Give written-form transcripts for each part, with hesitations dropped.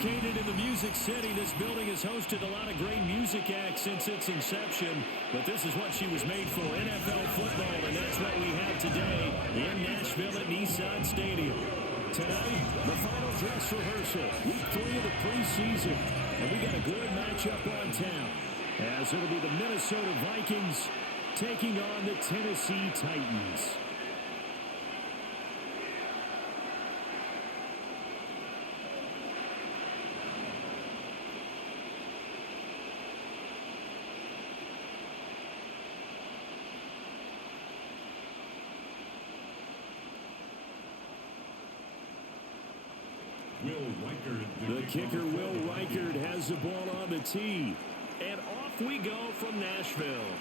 Located in the Music City, this building has hosted a lot of great music acts since its inception, but this is what she was made for, NFL football, and that's what we have today in Nashville at Nissan Stadium. Tonight, the final dress rehearsal, week 3 of the preseason, and we got a good matchup on town, as it'll be the Minnesota Vikings taking on the Tennessee Titans. The kicker, Will Reichard, has the ball on the tee. And off we go from Nashville.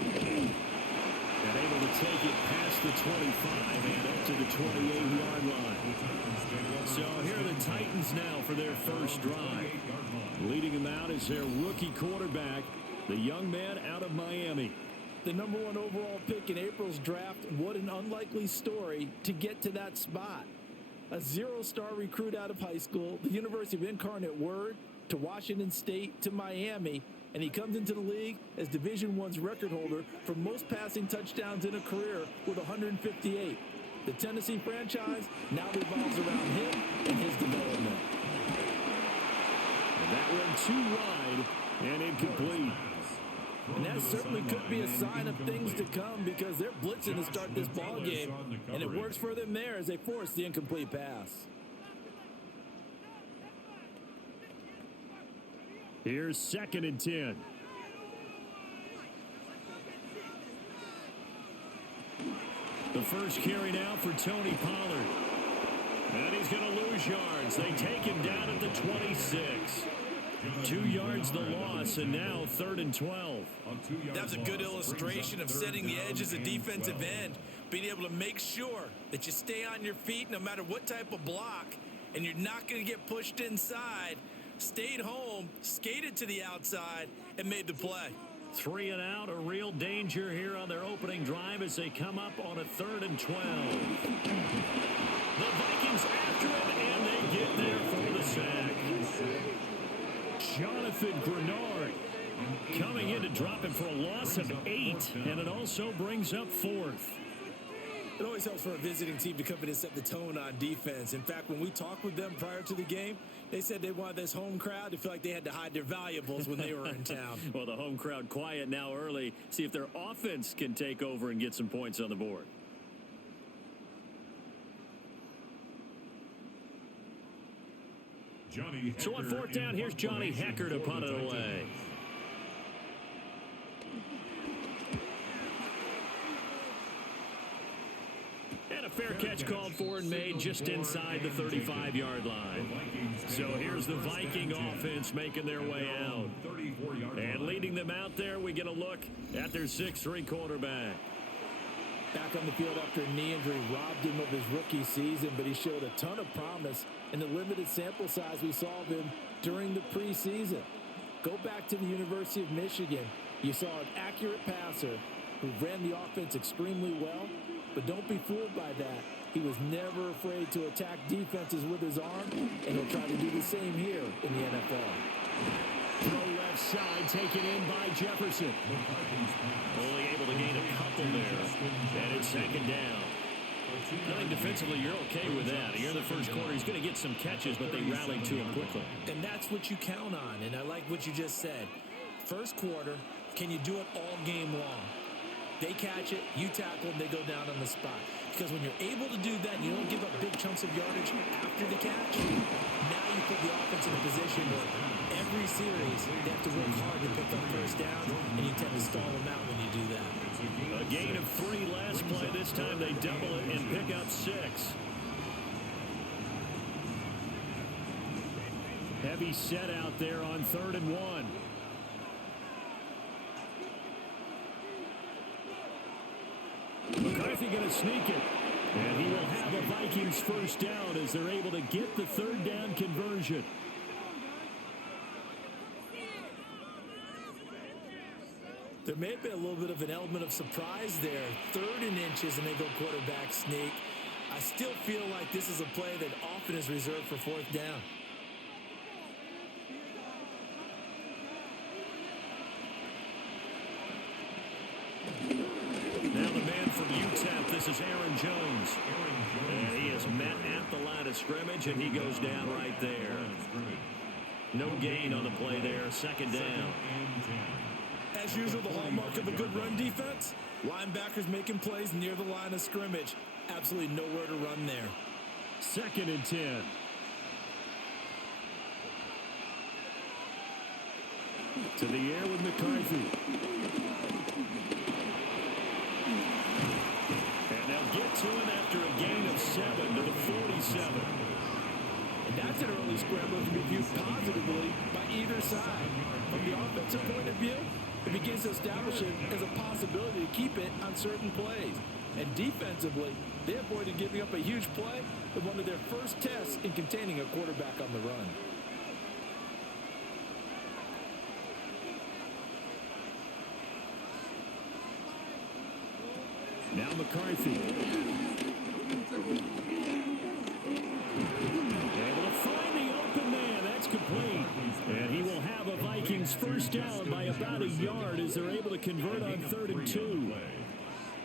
And able to take it past the 25 and up to the 28-yard line. So here are the Titans now for their first drive. Leading them out is their rookie quarterback, the young man out of Miami. The number 1 overall pick in April's draft. What an unlikely story to get to that spot. A 0-star recruit out of high school, the University of Incarnate Word, to Washington State, to Miami, and he comes into the league as Division I's record holder for most passing touchdowns in a career with 158. The Tennessee franchise now revolves around him and his development. And that one too wide and incomplete. And that certainly could be a sign of things to come because they're blitzing to start this ball game, and it works for them there as they force the incomplete pass. Here's 2nd and 10. The first carry now for Tony Pollard. And he's going to lose yards. They take him down at the 26. 2 yards the loss, and now 3rd and 12. That was a good illustration of setting the edge as a defensive end, being able to make sure that you stay on your feet no matter what type of block, and you're not going to get pushed inside. Stayed home, skated to the outside, and made the play. 3 and out, a real danger here on their opening drive as they come up on a 3rd and 12. The Vikings after him, and they get there for the sack. Jonathan Grenard coming in to drop him for a loss of 8, and it also brings up 4th. It always helps for a visiting team to come in and set the tone on defense. In fact, when we talked with them prior to the game, they said they wanted this home crowd to feel like they had to hide their valuables when they were in town. Well, the home crowd quiet now early. See if their offense can take over and get some points on the board. So on 4th down, here's Johnny Hecker to punt it away. And a fair catch called for and made just inside the 35-yard line. So here's the Viking offense making their way out. And leading them out there, we get a look at their 6'3" quarterback. Back on the field after a knee injury robbed him of his rookie season, but he showed a ton of promise in the limited sample size we saw of him during the preseason. Go back to the University of Michigan. You saw an accurate passer who ran the offense extremely well, but don't be fooled by that. He was never afraid to attack defenses with his arm, and he'll try to do the same here in the NFL. Throw left side, taken in by Jefferson. Only able to gain a couple there, and it's 2nd down. I think defensively you're okay with that. Here in the first quarter, he's going to get some catches, but they rallied to him quickly. And that's what you count on, and I like what you just said. First quarter, can you do it all game long? They catch it, you tackle, and they go down on the spot. Because when you're able to do that, you don't give up big chunks of yardage after the catch. Now you put the offense in a position where every series they have to work hard to pick up first down, and you tend to stall them out when you do that. A gain of 3 last play. This time they double it and pick up 6. Heavy set out there on 3rd and 1. McCarthy going to sneak it. And he will have a Vikings first down as they're able to get the 3rd down conversion. There may have been a little bit of an element of surprise there. 3rd and inches, and they go quarterback sneak. I still feel like this is a play that often is reserved for fourth down. Now the man from UTEP, this is Aaron Jones. And he is met at the line of scrimmage, and he goes down right there. No gain on the play there, second down. As usual, the hallmark of a good run defense, linebackers making plays near the line of scrimmage. Absolutely nowhere to run there. 2nd and 10. To the air with McCarthy. And they'll get to him after a gain of 7 to the 47. And that's an early scramble to be viewed positively by either side. From the offensive point of view, it begins to establish it as a possibility to keep it on certain plays. And defensively, they avoided giving up a huge play with one of their first tests in containing a quarterback on the run. Now McCarthy. Able to find the open man. That's complete. And he will have a Vikings first down by about a yard as they're able to convert on 3rd and 2.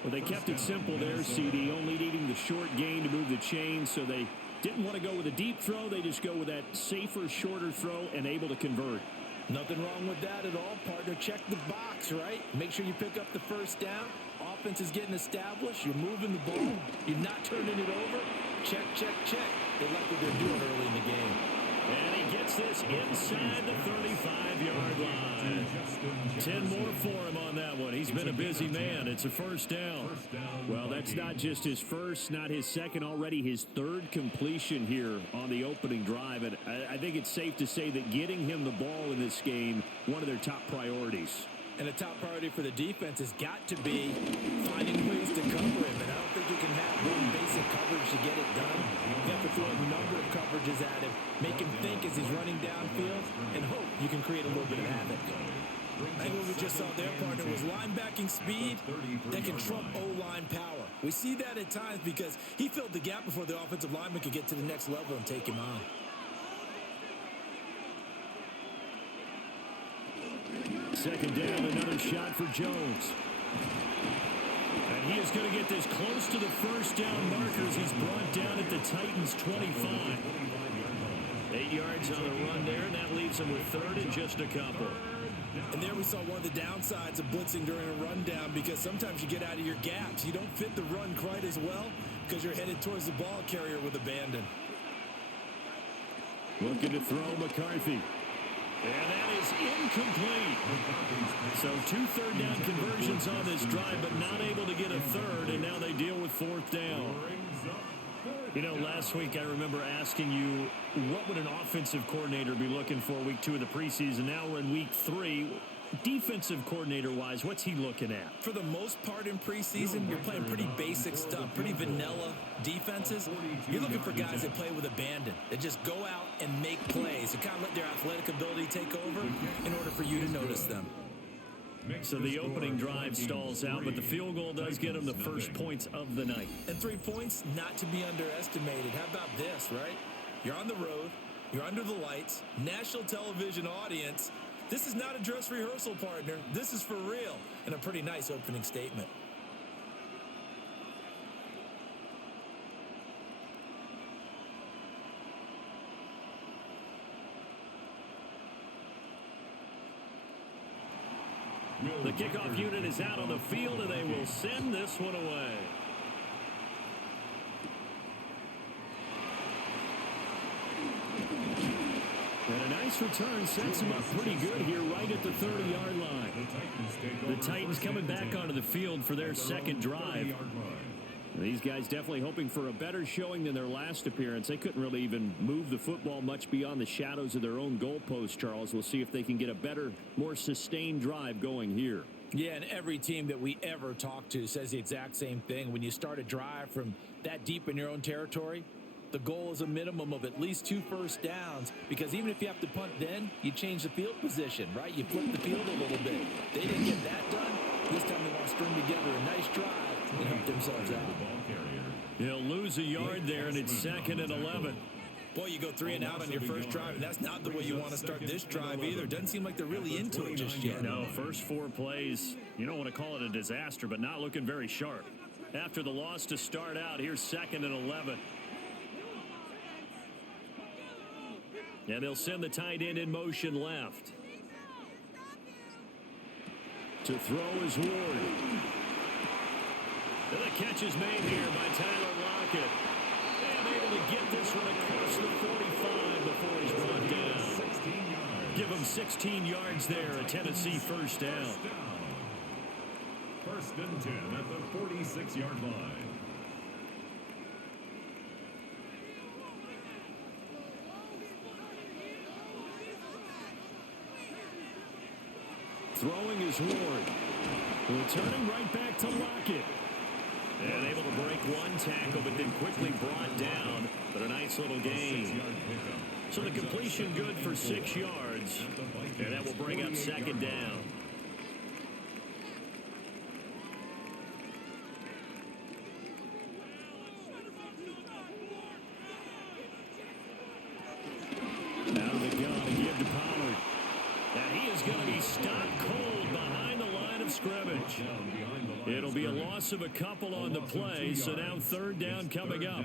Well, they kept it simple there, CD, only needing the short gain to move the chain, so they didn't want to go with a deep throw. They just go with that safer, shorter throw and able to convert. Nothing wrong with that at all, partner. Check the box, right? Make sure you pick up the first down. Offense is getting established. You're moving the ball. You're not turning it over. Check, check, check. They like what they're doing early in the game. And he gets this inside the 35-yard line. 10 more for him on that one. He's been a busy man. It's a first down. Well, that's not just his first, not his second, already his 3rd completion here on the opening drive. And I think it's safe to say that getting him the ball in this game, one of their top priorities. And a top priority for the defense has got to be finding ways to cover him. And I don't think you can have one basic coverage to get it done. You have to throw a number of coverages at him, make him think as he's running downfield, and hope you can create a little bit of havoc. I think what we just saw there, partner, was linebacking speed that can trump O-line power. We see that at times because he filled the gap before the offensive lineman could get to the next level and take him on. Second down, another shot for Jones. And he is going to get this close to the first down markers. He's brought down at the Titans' 25. 8 yards on the run there, and that leaves him with 3rd and just a couple. And there we saw one of the downsides of blitzing during a rundown, because sometimes you get out of your gaps. You don't fit the run quite as well because you're headed towards the ball carrier with abandon. Looking to throw McCarthy. And that is incomplete. So 2 third-down conversions on this drive, but not able to get a third, and now they deal with 4th down. You know, last week I remember asking you, what would an offensive coordinator be looking for week 2 of the preseason? Now we're in week 3. Defensive coordinator-wise, what's he looking at? For the most part in preseason, you're playing pretty basic stuff, pretty vanilla defenses. You're looking for guys that play with abandon, that just go out and make plays, and kind of let their athletic ability take over in order for you to notice them. So the opening drive stalls out, but the field goal does get them the first points of the night. And 3 points, not to be underestimated. How about this, right? You're on the road, you're under the lights, national television audience. This is not a dress rehearsal, partner. This is for real, and a pretty nice opening statement. The kickoff unit is out on the field, and they will send this one away. And a nice return sets him up pretty good here right at the 30-yard line. The Titans coming back onto the field for their second drive. These guys definitely hoping for a better showing than their last appearance. They couldn't really even move the football much beyond the shadows of their own goalpost, Charles. We'll see if they can get a better, more sustained drive going here. Yeah, and every team that we ever talk to says the exact same thing. When you start a drive from that deep in your own territory, the goal is a minimum of at least 2 first downs, because even if you have to punt then, you change the field position, right? You flip the field a little bit. They didn't get that done. This time they want to string together a nice drive and help themselves out. He'll lose a yard there, and it's 2nd and 11. Boy, you go 3 and out on your first drive, and that's not the way you want to start this drive either. Doesn't seem like they're really into it just yet. No, first 4 plays, you don't want to call it a disaster, but not looking very sharp. After the loss to start out, here's 2nd and 11. And they'll send the tight end in motion left. To throw is Ward. And the catch is made here by Tyler Lockett. And able to get this one across the 45 before he's brought down. Give him 16 yards there, a Tennessee first down. 1st and 10 at the 46-yard line. Throwing is Ward. Returning right back to Lockett. And able to break one tackle, but then quickly brought down. But a nice little gain. So the completion good for 6 yards. And that will bring up 2nd down. Out of the gun to give to Pollard. And he is going to be stopped cold behind the line of scrimmage. It'll be a loss of a couple on the play, so now 3rd down coming up.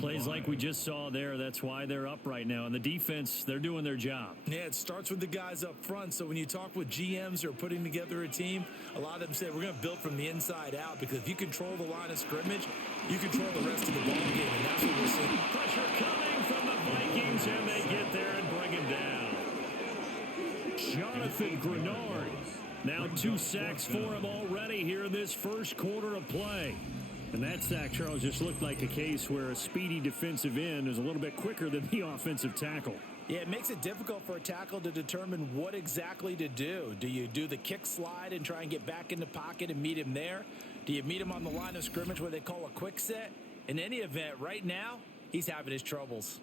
Plays like we just saw there, that's why they're up right now. And the defense, they're doing their job. Yeah, it starts with the guys up front. So when you talk with GMs who are putting together a team, a lot of them say we're going to build from the inside out, because if you control the line of scrimmage, you control the rest of the ball game, and that's what we're seeing. Pressure coming from the Vikings, and they get there and bring him down. Jonathan Grenard. Now 2 sacks for him already here in this first quarter of play. And that sack, Charles, just looked like a case where a speedy defensive end is a little bit quicker than the offensive tackle. Yeah, it makes it difficult for a tackle to determine what exactly to do. Do you do the kick slide and try and get back in the pocket and meet him there? Do you meet him on the line of scrimmage where they call a quick set? In any event, right now, he's having his troubles.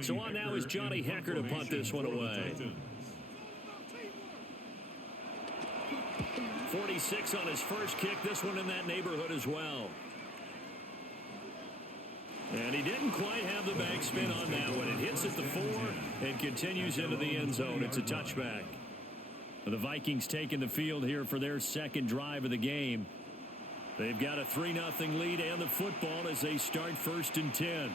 So on now is Johnny Hecker to punt this one away. 46 on his first kick. This one in that neighborhood as well. And he didn't quite have the backspin on that one. It hits at the 4 and continues into the end zone. It's a touchback. The Vikings taking the field here for their 2nd drive of the game. They've got a 3-0 lead and the football as they start 1st and 10.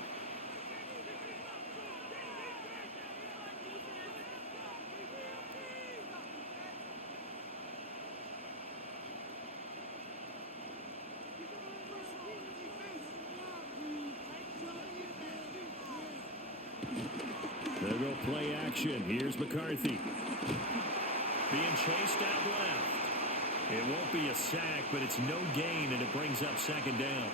They'll go play action. Here's McCarthy. Being chased out left. It won't be a sack, but it's no gain, and it brings up 2nd down.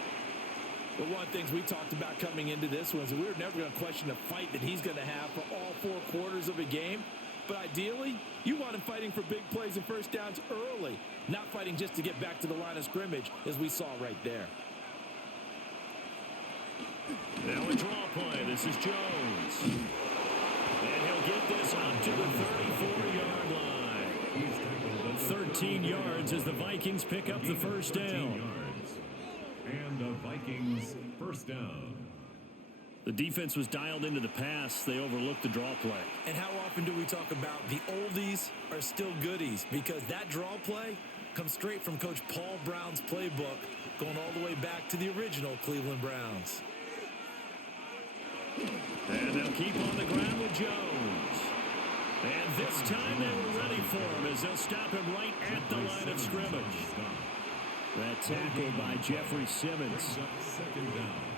But one of the things we talked about coming into this was we were never going to question the fight that he's going to have for all 4 quarters of a game. But ideally, you want him fighting for big plays and first downs early, not fighting just to get back to the line of scrimmage, as we saw right there. Now a draw play. This is Jones. And he'll get this up to the 34-yard line. 13 yards as the Vikings pick up the first down. And the Vikings first down. The defense was dialed into the pass. They overlooked the draw play. And how often do we talk about the oldies are still goodies? Because that draw play comes straight from Coach Paul Brown's playbook, going all the way back to the original Cleveland Browns. And they'll keep on the ground with Jones. And this time they were ready for him as they'll stop him right at the line of scrimmage. That tackle by Jeffrey Simmons.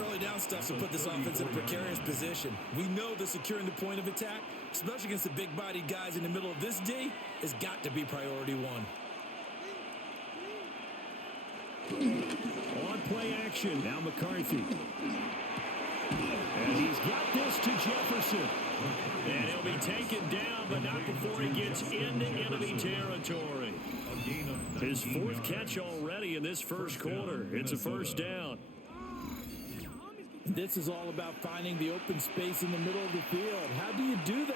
Early down stuff to put this offense in a precarious position. We know that securing the point of attack, especially against the big-bodied guys in the middle of this D, has got to be priority 1. On play action, now McCarthy. And he's got this to Jefferson. And he'll be taken down, but not before he gets into enemy territory. His 4th catch already in this first quarter. It's a first down. This is all about finding the open space in the middle of the field. How do you do that?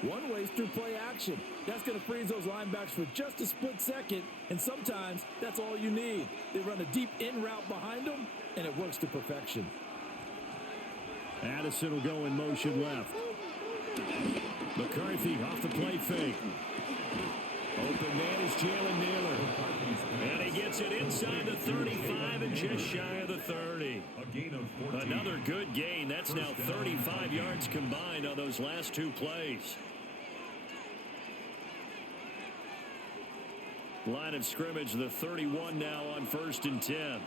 One way is through play action. That's going to freeze those linebackers for just a split second, and sometimes that's all you need. They run a deep in route behind them, and it works to perfection. Addison will go in motion left. McCarthy off the play fake. Open man is Jalen Naylor. And he gets it inside the 35 and just shy of the 30. A gain of 14. Another good gain. That's now 35 yards combined on those last two plays. Line of scrimmage, the 31 now on 1st and 10.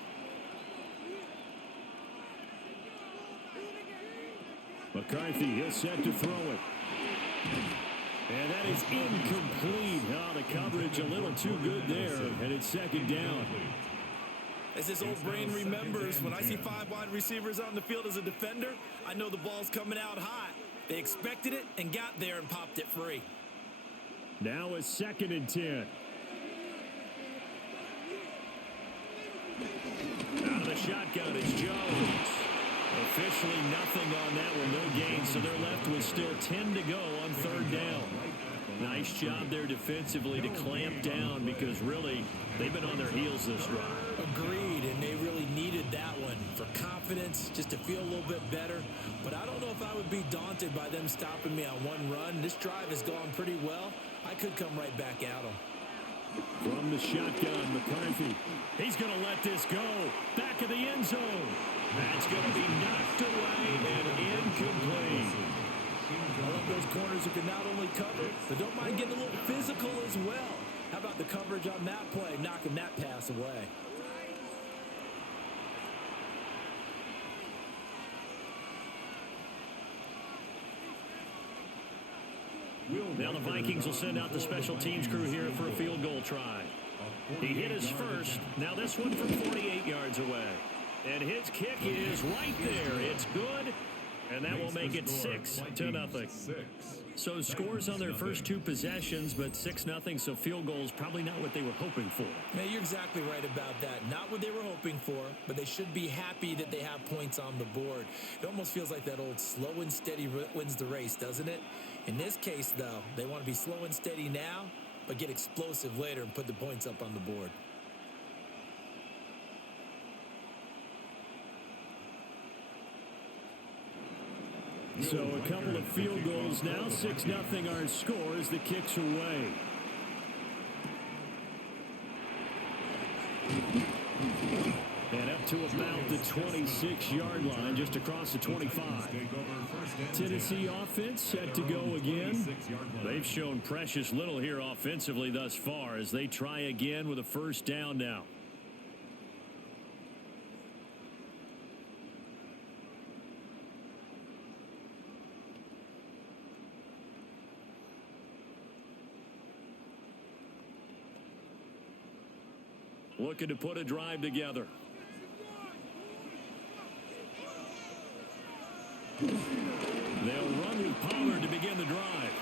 McCarthy, he'll set to throw it. And that is incomplete. Oh, the coverage a little too good there, and it's 2nd down. As this old brain remembers, when I see 5 wide receivers on the field as a defender, I know the ball's coming out hot. They expected it and got there and popped it free. Now it's 2nd and 10. Out of the shotgun is Jones. Officially nothing on that one, no gain, so they're left with still 10 to go on 3rd down. Nice job there defensively to clamp down because really they've been on their heels this drive. Agreed, and they really needed that one for confidence, just to feel a little bit better. But I don't know if I would be daunted by them stopping me on one run. This drive has gone pretty well. I could come right back at them. From the shotgun, McCarthy. He's going to let this go. Back of the end zone. That's going to be knocked away and incomplete. I love those corners who can not only cover, but don't mind getting a little physical as well. How about the coverage on that play, knocking that pass away? Now the Vikings will send out the special teams crew here for a field goal try. He hit his first. Now this one from 48 yards away. And his kick is right there. It's good. And that will make it 6-0. So scores on their first 2 possessions, but 6-0, so field goals probably not what they were hoping for. Yeah, you're exactly right about that. Not what they were hoping for, but they should be happy that they have points on the board. It almost feels like that old slow and steady wins the race, doesn't it? In this case, though, they want to be slow and steady now, but get explosive later and put the points up on the board. So a couple of field goals now. 6-0 our score as the kick's away. And up to about the 26-yard line, just across the 25. Tennessee offense set to go again. They've shown precious little here offensively thus far as they try again with a 1st down now. Looking to put a drive together. They'll run with Pollard to begin the drive.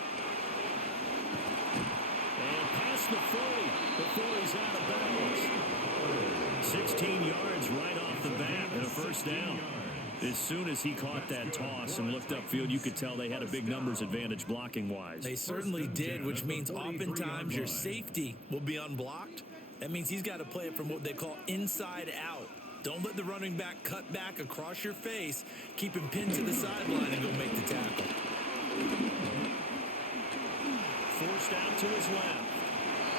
And past the 40 before he's out of bounds. 16 yards right off the bat and a 1st down. As soon as he caught that toss and looked upfield, you could tell they had a big numbers advantage blocking-wise. They certainly did, which means oftentimes your safety will be unblocked. That means he's got to play it from what they call inside out. Don't let the running back cut back across your face. Keep him pinned to the sideline and go make the tackle. Forced out to his left.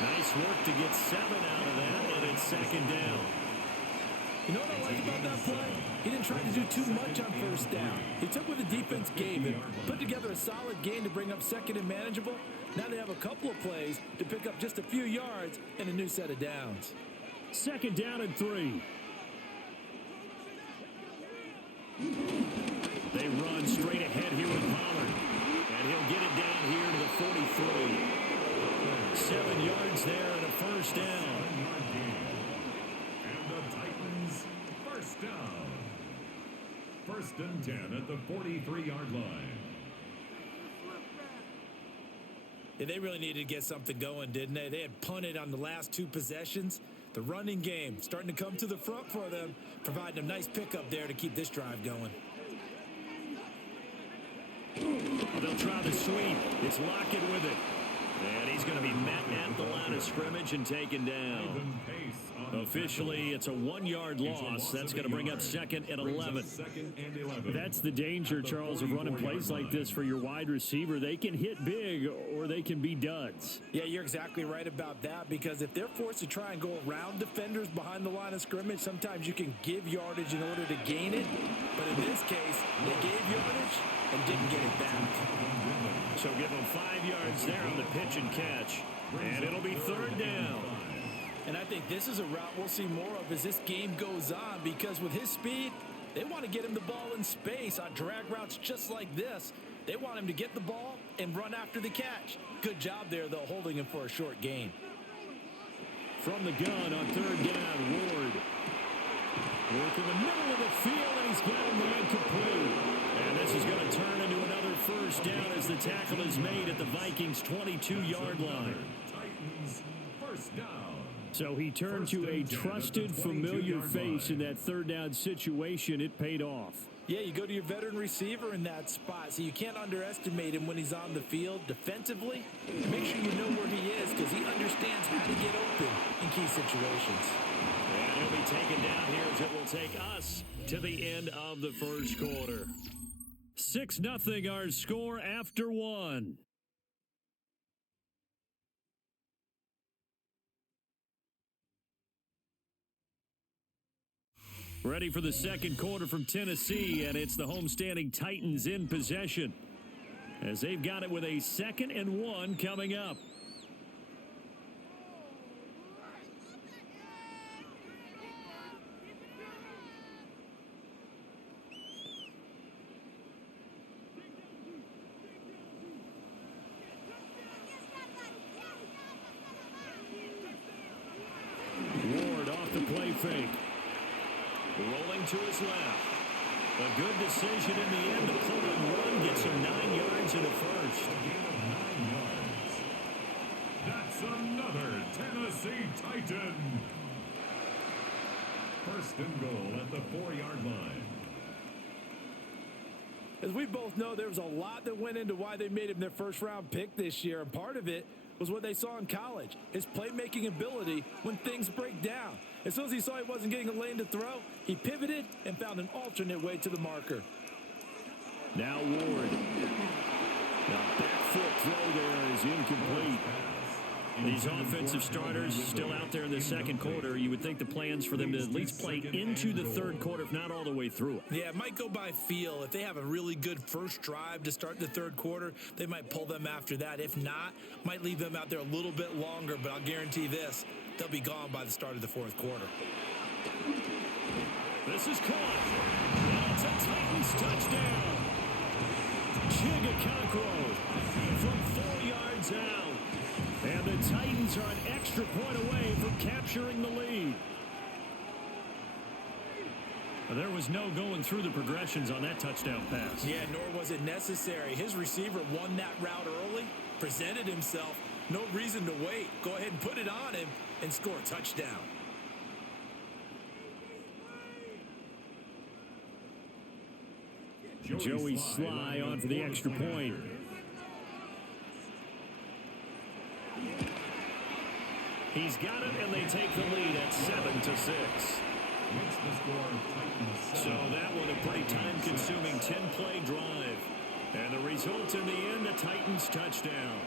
Nice work to get 7 out of that, and it's 2nd down. You know what I like about that play? He didn't try to do too much on 1st down. He took what the defense gave him, put together a solid gain to bring up 2nd and manageable. Now they have a couple of plays to pick up just a few yards and a new set of downs. 2nd down and 3. They run straight ahead here with Pollard. And he'll get it down here to the 43. 7 yards there and a 1st down. And the Titans, 1st down. 1st and 10 at the 43-yard line. Yeah, they really needed to get something going, didn't they? They had punted on the last 2 possessions. The running game starting to come to the front for them, providing a nice pickup there to keep this drive going. they'll try the sweep. It's Lockett with it. And he's going to be met at the line of scrimmage and taken down. Officially, it's a 1-yard loss. That's going to bring up second and 11. That's the danger, Charles, of running plays like this for your wide receiver. They can hit big or they can be duds. Yeah, you're exactly right about that, because if they're forced to try and go around defenders behind the line of scrimmage, sometimes you can give yardage in order to gain it. But in this case, they gave yardage and didn't get it back. So give them 5 yards there on the pitch and catch. And it'll be third down. And I think this is a route we'll see more of as this game goes on, because with his speed, they want to get him the ball in space on drag routes just like this. They want him to get the ball and run after the catch. Good job there, though, holding him for a short gain. From the gun on third down, Ward. Work in the middle of the field, and he's got him ran complete. And this is going to turn into another first down as the tackle is made at the Vikings' 22-yard line. Titans, first down. So he turned to a trusted, familiar face in that third down situation. It paid off. Yeah, you go to your veteran receiver in that spot, so you can't underestimate him when he's on the field defensively. Make sure you know where he is, because he understands how to get open in key situations. And he'll be taken down here as it will take us to the end of the first quarter. 6-0 our score after one. Ready for the second quarter from Tennessee, and it's the homestanding Titans in possession as they've got it with a 2nd and 1 coming up. Ward off the play fake. Rolling to his left. A good decision in the end to pull and run. Gets him 9 yards in the first. A gain of 9 yards. That's another Tennessee Titan. First and goal at the 4-yard line. As we both know, there was a lot that went into why they made him their first-round pick this year, and part of it was what they saw in college, his playmaking ability when things break down. As soon as he saw he wasn't getting a lane to throw, he pivoted and found an alternate way to the marker. Now Ward. The back foot throw there is incomplete. These offensive starters still out there in the second quarter. You would think the plans for them to at least play into the third quarter, if not all the way through. Yeah, it might go by feel. If they have a really good first drive to start the third quarter, they might pull them after that. If not, might leave them out there a little bit longer, but I'll guarantee this, they'll be gone by the start of the fourth quarter. This is caught. And it's a Titans touchdown. Chigakakro from 4 yards out. And the Titans are an extra point away from capturing the lead. There was no going through the progressions on that touchdown pass. Yeah, nor was it necessary. His receiver won that route early, presented himself. No reason to wait. Go ahead and put it on him and score a touchdown. Joey Sly on for the extra point. He's got it, and they take the lead at 7-6. So that one a pretty time-consuming 10-play drive. And the result in the end, a Titans touchdown.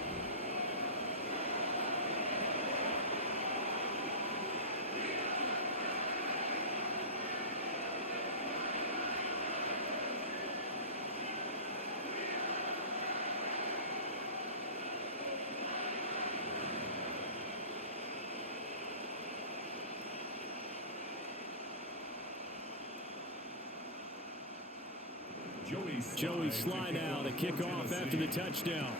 Joey Sly now to kick off after the touchdown.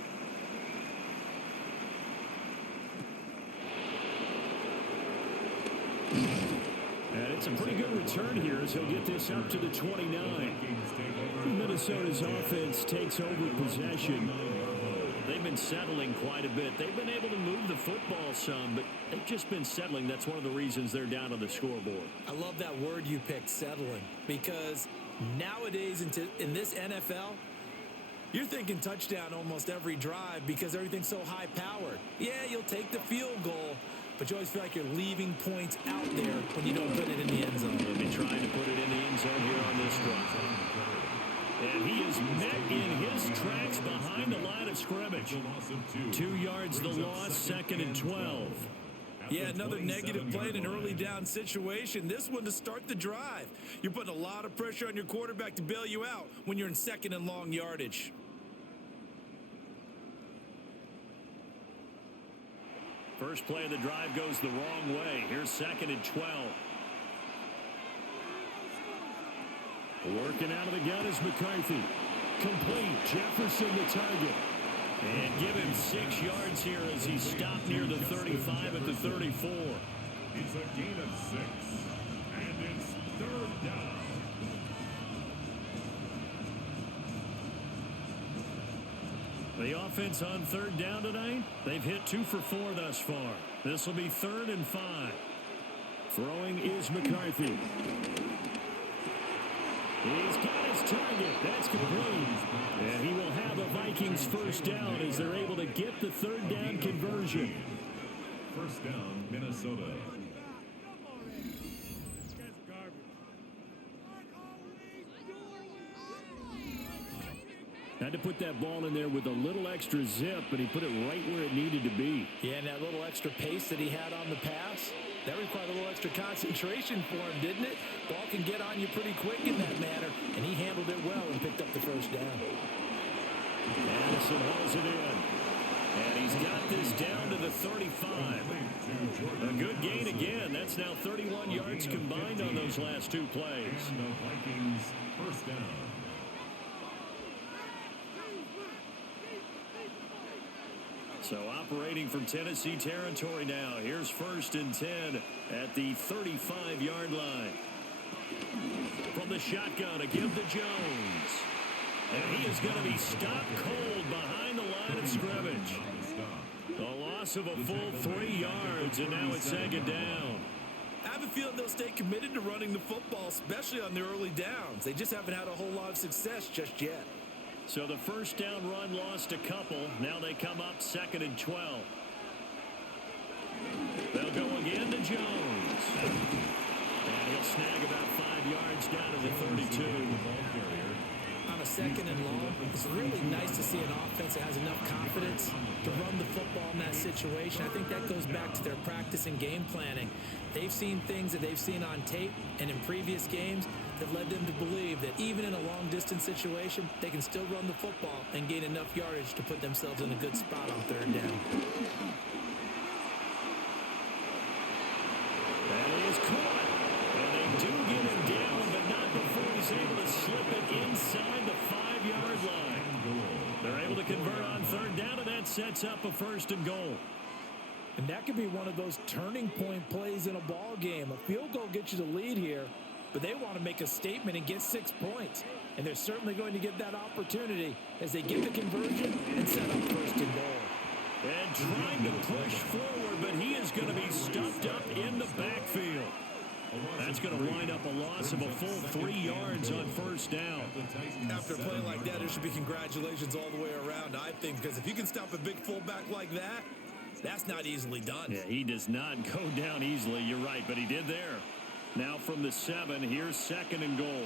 And it's a pretty good return here as he'll get this up to the 29. Minnesota's offense takes over possession. They've been settling quite a bit. They've been able to move the football some, but they've just been settling. That's one of the reasons they're down on the scoreboard. I love that word you picked, settling, because nowadays in this NFL, You're thinking touchdown almost every drive because everything's so high-powered. Yeah, you'll take the field goal, but you always feel like you're leaving points out there when you don't put it in the end zone. They'll be trying to put it in the end zone here on this drive. And he is met in his tracks behind the line of scrimmage. 2 yards the loss, 2nd and 12. Yeah, another negative play in an early down situation. This one to start the drive. You're putting a lot of pressure on your quarterback to bail you out when you're in 2nd and long yardage. First play of the drive goes the wrong way. Here's 2nd and 12. Working out of the gun is McCarthy. Complete. Jefferson the target. And give him 6 yards here as he stopped near the 35 at the 34. It's a gain of 6. And it's 3rd down. The offense on 3rd down tonight, they've hit 2 for 4 thus far. This will be 3rd and 5. Throwing is McCarthy. He's got his target. That's complete. And he will have the Vikings first down as they're able to get the 3rd down conversion. First down, Minnesota. Had to put that ball in there with a little extra zip, but he put it right where it needed to be. Yeah, and that little extra pace that he had on the pass, that required a little extra concentration for him, didn't it? Ball can get on you pretty quick in that manner, and he handled it well and picked up the first down. Addison hauls it in. And he's got this down to the 35. A good gain again. That's now 31 yards combined on those last 2 plays. And the Vikings first down. So operating from Tennessee territory now. Here's 1st and 10 at the 35-yard line. From the shotgun, a give to Jones. And he is going to be stopped cold behind the line of scrimmage. A loss of a full 3 yards, and now it's 2nd down. I have a feeling they'll stay committed to running the football, especially on the early downs. They just haven't had a whole lot of success just yet. So the first down run lost a couple. Now they come up 2nd and 12. They'll go again to Jones. And he'll snag about 5 yards down to the 32. On a 2nd and long, it's really nice to see an offense that has enough confidence to run the football in that situation. I think that goes back to their practice and game planning. They've seen things that they've seen on tape and in previous games that led them to believe that even in a long-distance situation, they can still run the football and gain enough yardage to put themselves in a good spot on 3rd down. That is caught. And they do get him down, but not before he's able to slip it inside the 5-yard line. They're able to convert on 3rd down, and that sets up a 1st and goal. And that could be one of those turning point plays in a ball game. A field goal gets you the lead here, but they want to make a statement and get 6 points. And they're certainly going to get that opportunity as they get the conversion and set up 1st and goal. And trying to push forward, but he is going to be stuffed up in the backfield. That's going to wind up a loss of a full 3 yards on 1st down. After a play like that, there should be congratulations all the way around, I think, because if you can stop a big fullback like that, that's not easily done. Yeah, he does not go down easily. You're right, but he did there. Now from the 7, here's 2nd and goal.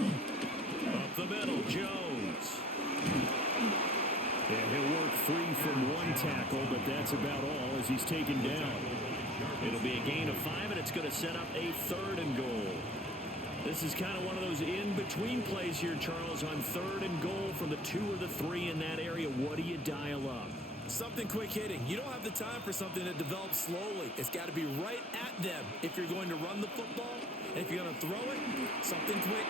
Up the middle, Jones. And he'll work free from 1 tackle, but that's about all as he's taken down. It'll be a gain of 5, and it's going to set up a 3rd and goal. This is kind of one of those in-between plays here, Charles, on 3rd and goal from the 2 or the 3 in that area. What do you dial up? Something quick hitting. You don't have the time for something that develops slowly. It's got to be right at them if you're going to run the football. And if you're going to throw it, something quick.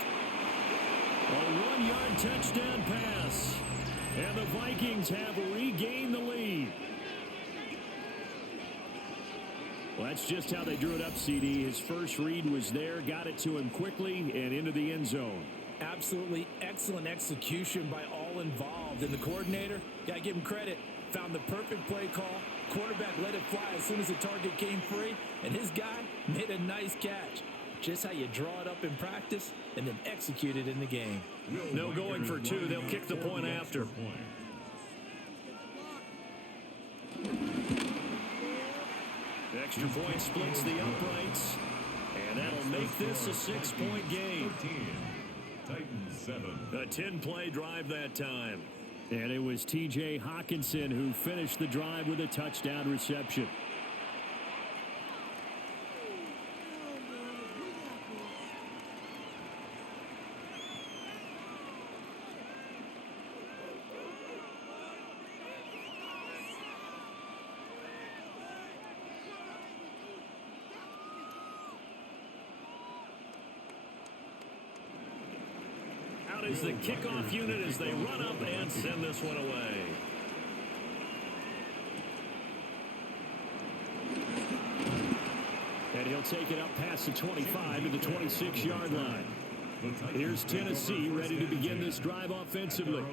A 1-yard touchdown pass. And the Vikings have regained the lead. Well, that's just how they drew it up, CD. His first read was there, got it to him quickly, and into the end zone. Absolutely excellent execution by all involved. And the coordinator, got to give him credit, found the perfect play call. Quarterback let it fly as soon as the target came free, and his guy made a nice catch. just how you draw it up in practice and then execute it in the game. No going for two. They'll kick the point after. Extra point splits the uprights, and that'll make this a 6-point game. Titans 7. A 10-play drive that time. And it was T.J. Hawkinson who finished the drive with a touchdown reception. Is the kickoff unit as they run up and send this one away. And he'll take it up past the 25 to the 26-yard line. Here's Tennessee ready to begin this drive offensively.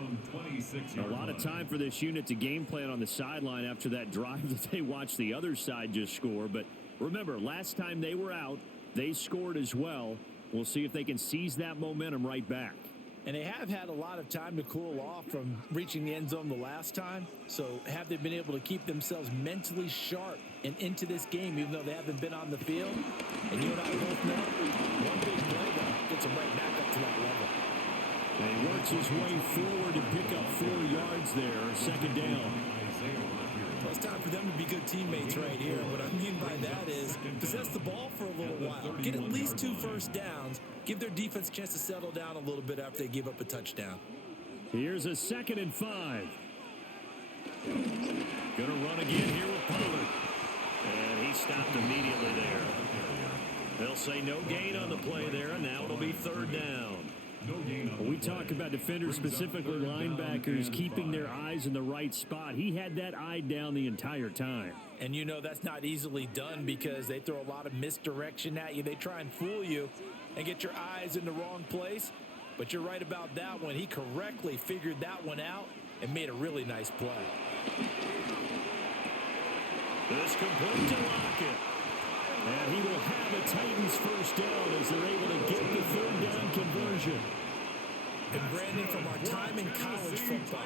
A lot of time for this unit to game plan on the sideline after that drive that they watched the other side just score. But remember, last time they were out, they scored as well. We'll see if they can seize that momentum right back. And they have had a lot of time to cool off from reaching the end zone the last time. So have they been able to keep themselves mentally sharp and into this game, even though they haven't been on the field? And you and I both know, one big play though gets them right back up to that level. And he works his way forward to pick up 4 yards there, second down. Well, it's time for them to be good teammates right here. What I mean by that is possess the ball for a little while. Get at least 2 first downs. Give their defense a chance to settle down a little bit after they give up a touchdown. Here's a 2nd and 5. Gonna run again here with Pollard. And he stopped immediately there. They'll say no gain on the play there, and now it'll be 3rd down. We talk about defenders, specifically linebackers, keeping their eyes in the right spot. He had that eye down the entire time. And you know that's not easily done because they throw a lot of misdirection at you. They try and fool you and get your eyes in the wrong place. But you're right about that one. He correctly figured that one out and made a really nice play. This complete to Lockett. And he will have a Titans first down as they're able to get the 3rd down conversion. And Brandon, from our time in college football,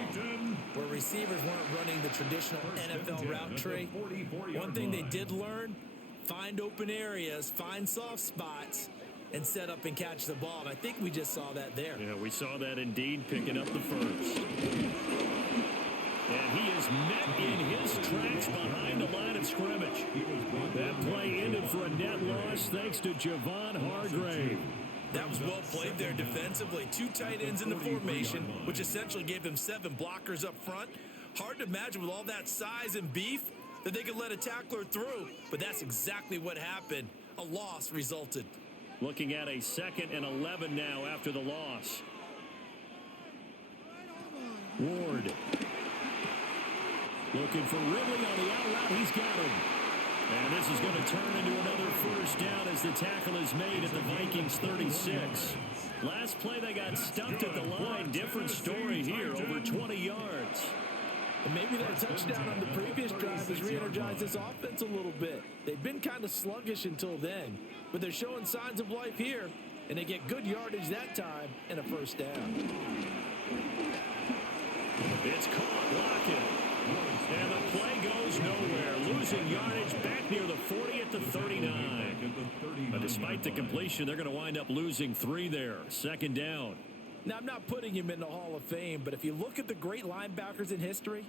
where receivers weren't running the traditional NFL route tree, one thing they did learn, find open areas, find soft spots, and set up and catch the ball. And I think we just saw that there. Yeah, we saw that indeed, picking up the first. And he is met in his tracks behind the line of scrimmage. That play ended for a net loss thanks to Javon Hargrave. That was well played there defensively. 2 tight ends in the formation, which essentially gave him 7 blockers up front. Hard to imagine with all that size and beef that they could let a tackler through, but that's exactly what happened. A loss resulted. Looking at a 2nd and 11 now after the loss. Ward. Looking for Ridley on the out route. He's got him. And this is going to turn into another first down as the tackle is made at the Vikings 36. Last play they got stuffed at the line. Different story here, over 20 yards. And maybe that touchdown on the previous drive has re-energized this offense a little bit. They've been kind of sluggish until then, but they're showing signs of life here, and they get good yardage that time and a first down. It's caught. Lockett. And the play goes nowhere. Losing yardage back near the 40 at the 39. But despite the completion, they're going to wind up losing 3 there. Second down. Now, I'm not putting him in the Hall of Fame, but if you look at the great linebackers in history,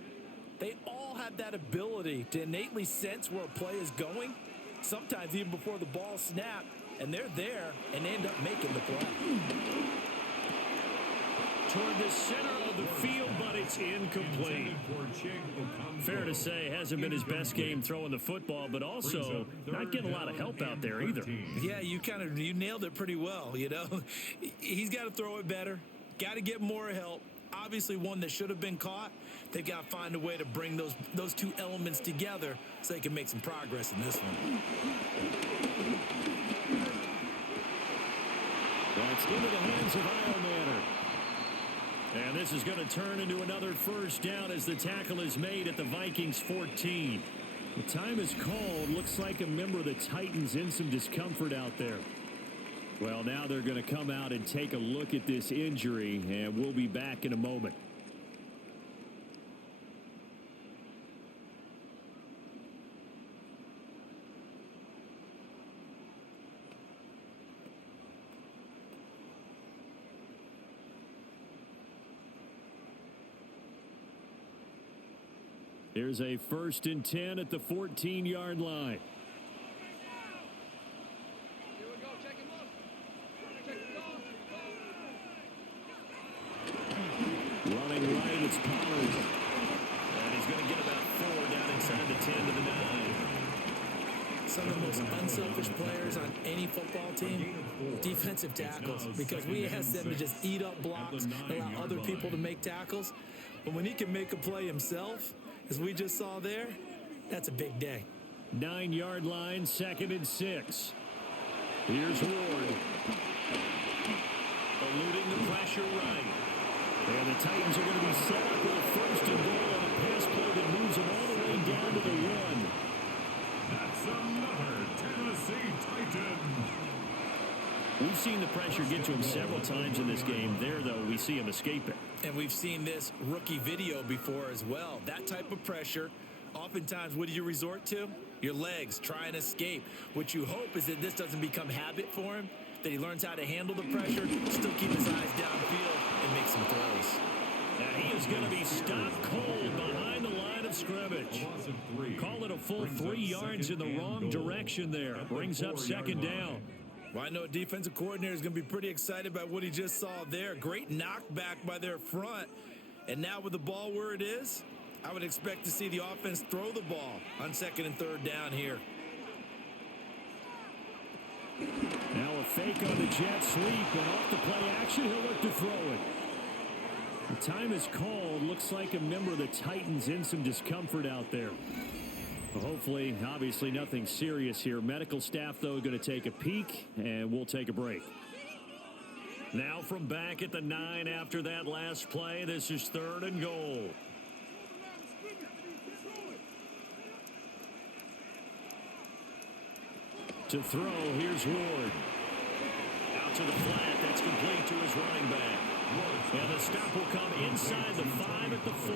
they all have that ability to innately sense where a play is going, sometimes even before the ball snapped, and they're there and end up making the play. Toward the center of the field, but it's incomplete. Fair to say, hasn't been his best game throwing the football, but also not getting a lot of help out there either. Yeah, you nailed it pretty well, you know. He's got to throw it better, got to get more help. Obviously one that should have been caught. They've got to find a way to bring those 2 elements together so they can make some progress in this one. That's into the hands of Eilmanner. And this is going to turn into another first down as the tackle is made at the Vikings 14. The time is called. Looks like a member of the Titans in some discomfort out there. Well, now they're going to come out and take a look at this injury, and we'll be back in a moment. Here's a 1st and 10 at the 14-yard line. Running right, it's Pollard. And he's going to get about 4 down inside the 10 to the 9. Some of the most unselfish players on any football team, defensive tackles, because we ask them to just eat up blocks, allow other people to make tackles. But when he can make a play himself, as we just saw there, that's a big day. 9-yard line, 2nd and 6. Here's Ward. Eluding the pressure right. And the Titans are going to be set up with a 1st and goal on a pass play that moves them all the way down to the 1. That's another Tennessee Titan. We've seen the pressure get to him several times in this game. There, though, we see him escape it. And we've seen this rookie video before as well. That type of pressure, oftentimes, what do you resort to? Your legs, try and escape. What you hope is that this doesn't become habit for him, that he learns how to handle the pressure, still keep his eyes downfield, and make some throws. And he is going to be stopped cold behind the line of scrimmage. Call it a full 3 yards in the wrong direction there. Brings up 2nd down. Well, I know a defensive coordinator is going to be pretty excited about what he just saw there. Great knockback by their front. And now with the ball where it is, I would expect to see the offense throw the ball on 2nd and 3rd down here. Now a fake on the jet sweep, and off the play action, he'll look to throw it. The time is called. Looks like a member of the Titans in some discomfort out there. Hopefully, obviously nothing serious here. Medical staff, though, going to take a peek, and we'll take a break. Now from back at the 9 after that last play, this is 3rd and goal. To throw, here's Ward. Out to the flat, that's complete to his running back. And the stop will come inside the 5 at the 4.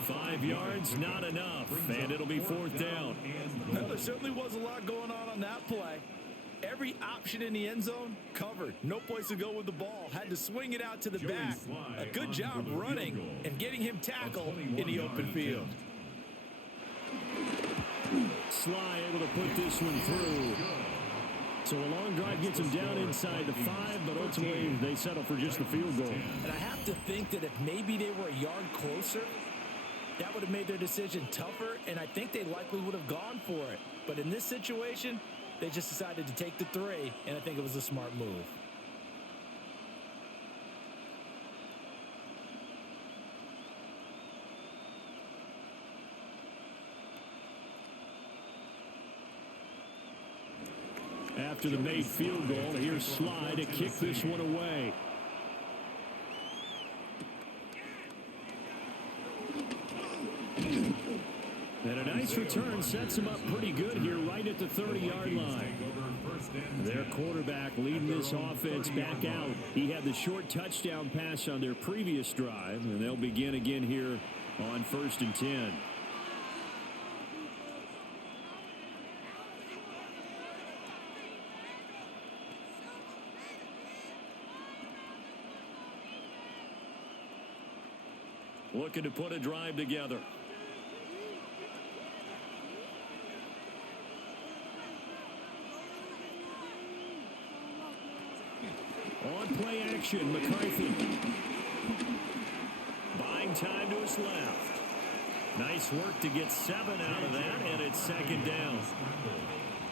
5 yards, not enough, and it'll be 4th down. Well, there certainly was a lot going on that play. Every option in the end zone covered. No place to go with the ball. Had to swing it out to the back. A good job running and getting him tackled in the open field. Sly able to put this one through. So a long drive gets him down inside the 5, but ultimately they settle for just the field goal. And I have to think that if maybe they were a yard closer, that would have made their decision tougher, and I think they likely would have gone for it. But in this situation, they just decided to take the 3, and I think it was a smart move. After the made field goal, here's Sly to kick this one away. And a nice return sets him up pretty good here right at the 30-yard line. Their quarterback leading this offense back out. He had the short touchdown pass on their previous drive, and they'll begin again here on 1st and 10. Looking to put a drive together. On play action, McCarthy. Buying time to his left. Nice work to get 7 out of that, and it's 2nd down.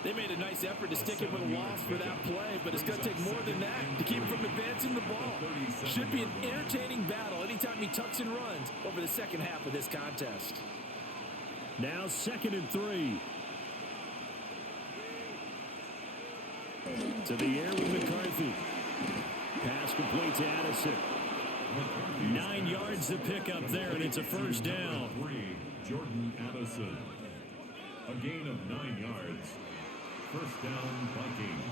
They made a nice effort to stick him with a loss for that play, but it's going to take more than that to keep him from advancing the ball. Should be an entertaining battle anytime he tucks and runs over the second half of this contest. Now 2nd and 3. To the air with McCarthy. Pass complete to Addison. 9 yards to pick up there, and it's a 1st down. Jordan Addison. A gain of 9 yards. 1st down, Vikings.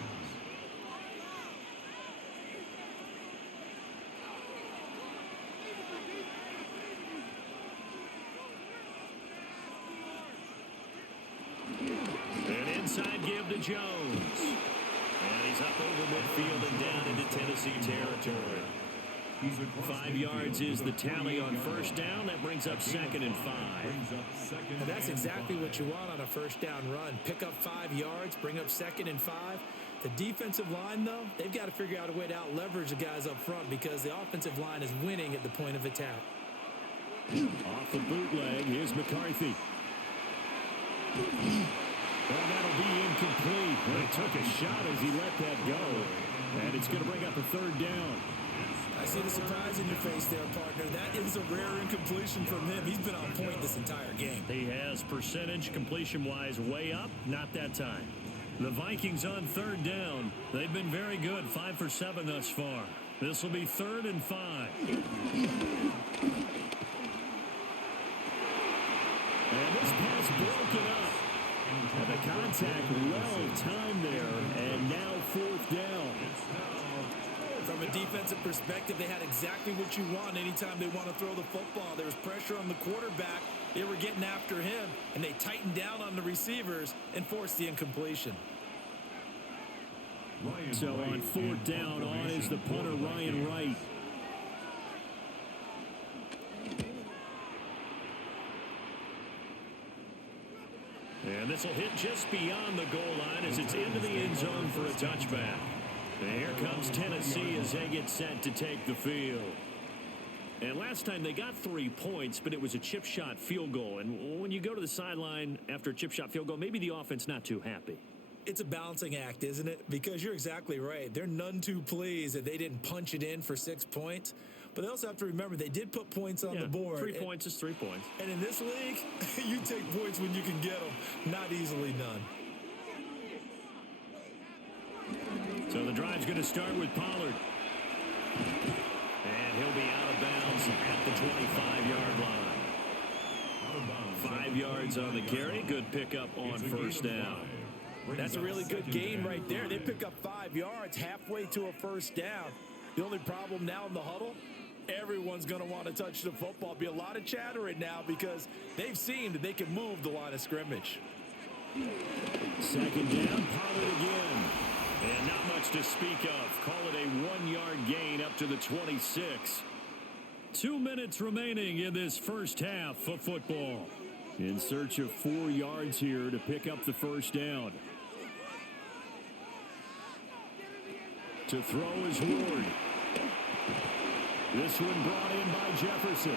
Jones. And he's up over midfield and down into Tennessee territory. 5 yards is the tally on first down. That brings up 2nd and 5. And that's exactly what you want on a first down run. Pick up 5 yards, bring up 2nd and 5. The defensive line, though, they've got to figure out a way to out-leverage the guys up front because the offensive line is winning at the point of attack. Off the bootleg, here's McCarthy. Well, that'll be incomplete. Well, he took a shot as he let that go. And it's going to bring up a 3rd down. I see the surprise in your face there, partner. That is a rare incompletion from him. He's been on point this entire game. He has percentage completion-wise way up. Not that time. The Vikings on 3rd down. They've been very good. 5 for 7 thus far. This will be 3rd and 5. And this pass broken up. And the contact well timed there. And now 4th down. From a defensive perspective, they had exactly what you want anytime they want to throw the football. There was pressure on the quarterback. They were getting after him, and they tightened down on the receivers and forced the incompletion. So on 4th down, on is the punter, Ryan Wright. And this will hit just beyond the goal line as it's into the end zone for a touchback. And here comes Tennessee as they get set to take the field. And last time they got 3 points, but it was a chip shot field goal. And when you go to the sideline after a chip shot field goal, maybe the offense not too happy. It's a balancing act, isn't it? Because you're exactly right. They're none too pleased that they didn't punch it in for 6 points. But they also have to remember they did put points on the board. 3 points is 3 points. And in this league, you take points when you can get them. Not easily done. So the drive's going to start with Pollard. And he'll be out of bounds at the 25-yard line. 5 yards on the carry. Good pickup on first down. That's a really good gain right there. They pick up 5 yards halfway to a first down. The only problem now in the huddle, everyone's going to want to touch the football. Be a lot of chattering now because they've seen that they can move the line of scrimmage. 2nd down, Pollard again. And not much to speak of. Call it a 1-yard gain up to the 26. 2 minutes remaining in this first half of football. In search of 4 yards here to pick up the first down. To throw is Ward. This one brought in by Jefferson.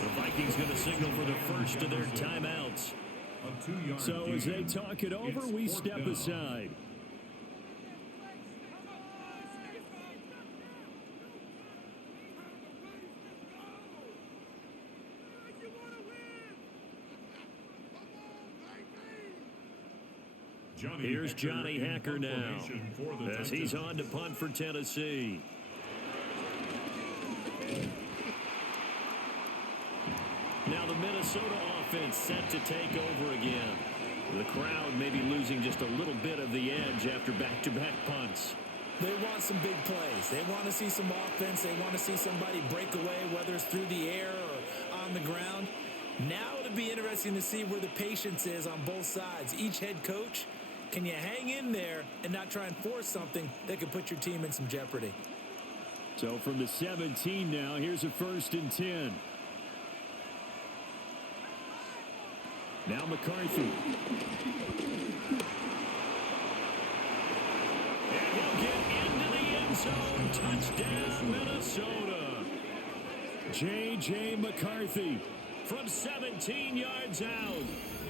The Vikings going to signal for the first of their timeouts. So as they talk it over, we step aside. Here's Johnny Hacker now as he's on to punt for Tennessee. Now the Minnesota offense set to take over again. The crowd may be losing just a little bit of the edge after back-to-back punts. They want some big plays. They want to see some offense. They want to see somebody break away, whether it's through the air or on the ground. Now it'll be interesting to see where the patience is on both sides. Each head coach, can you hang in there and not try and force something that could put your team in some jeopardy? So from the 17 now, here's a 1st and 10. Now McCarthy. And he'll get into the end zone. Touchdown, Minnesota. J.J. McCarthy. From 17 yards out.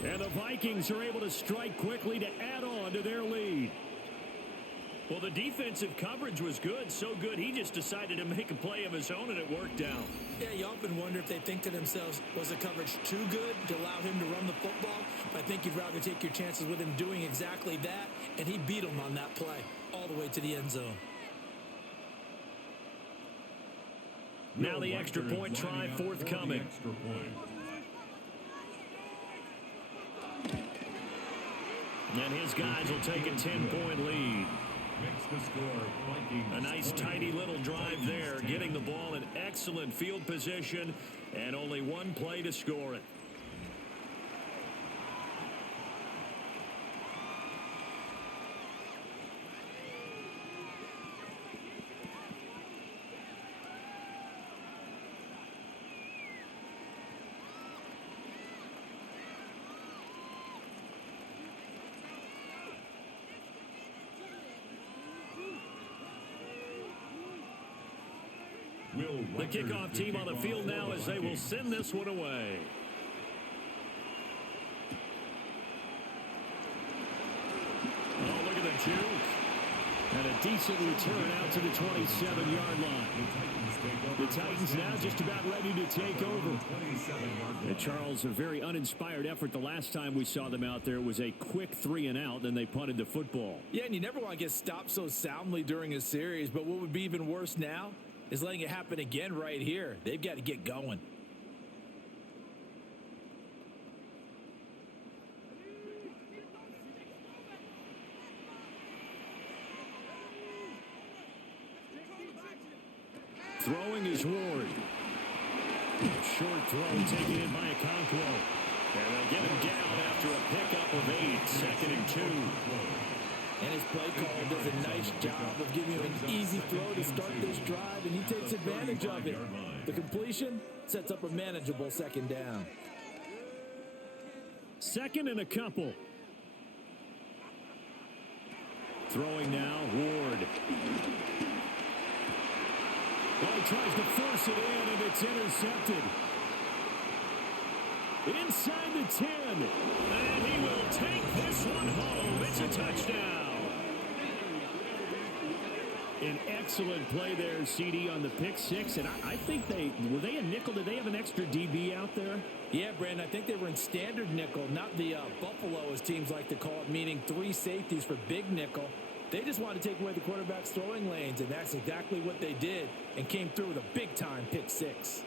And the Vikings are able to strike quickly to add on to their lead. Well, the defensive coverage was good, so good he just decided to make a play of his own, and it worked out. Yeah, you often wonder if they think to themselves, was the coverage too good to allow him to run the football? But I think you'd rather take your chances with him doing exactly that, and he beat him on that play all the way to the end zone. Now the extra point try forthcoming. And his guys will take a 10-point lead. A nice, tidy little drive there, getting the ball in excellent field position, and only one play to score it. The kickoff team on the field now as they will send this one away. Oh, look at the juke. And a decent return out to the 27-yard line. The Titans now just about ready to take over. And Charles, a very uninspired effort the last time we saw them out there. It was a quick 3 and out, then they punted the football. Yeah, and you never want to get stopped so soundly during a series, but what would be even worse now is letting it happen again right here. They've got to get going. Throwing is Ward. Short throw taken in by Okonkwo. And they'll get him down after a pickup of 8, 2nd and 2. And his play caller does a nice job of giving him an easy throw to start this drive, and he takes advantage of it. The completion sets up a manageable 2nd down. 2nd and a couple. Throwing now, Ward. Well, he tries to force it in, and it's intercepted. Inside the 10. And he will take this one home. It's a touchdown. An excellent play there, CD, on the pick 6. And I think were they a nickel? Did they have an extra DB out there? Yeah, Brandon, I think they were in standard nickel, not the Buffalo, as teams like to call it, meaning 3 safeties for big nickel. They just wanted to take away the quarterback's throwing lanes, and that's exactly what they did, and came through with a big-time pick 6.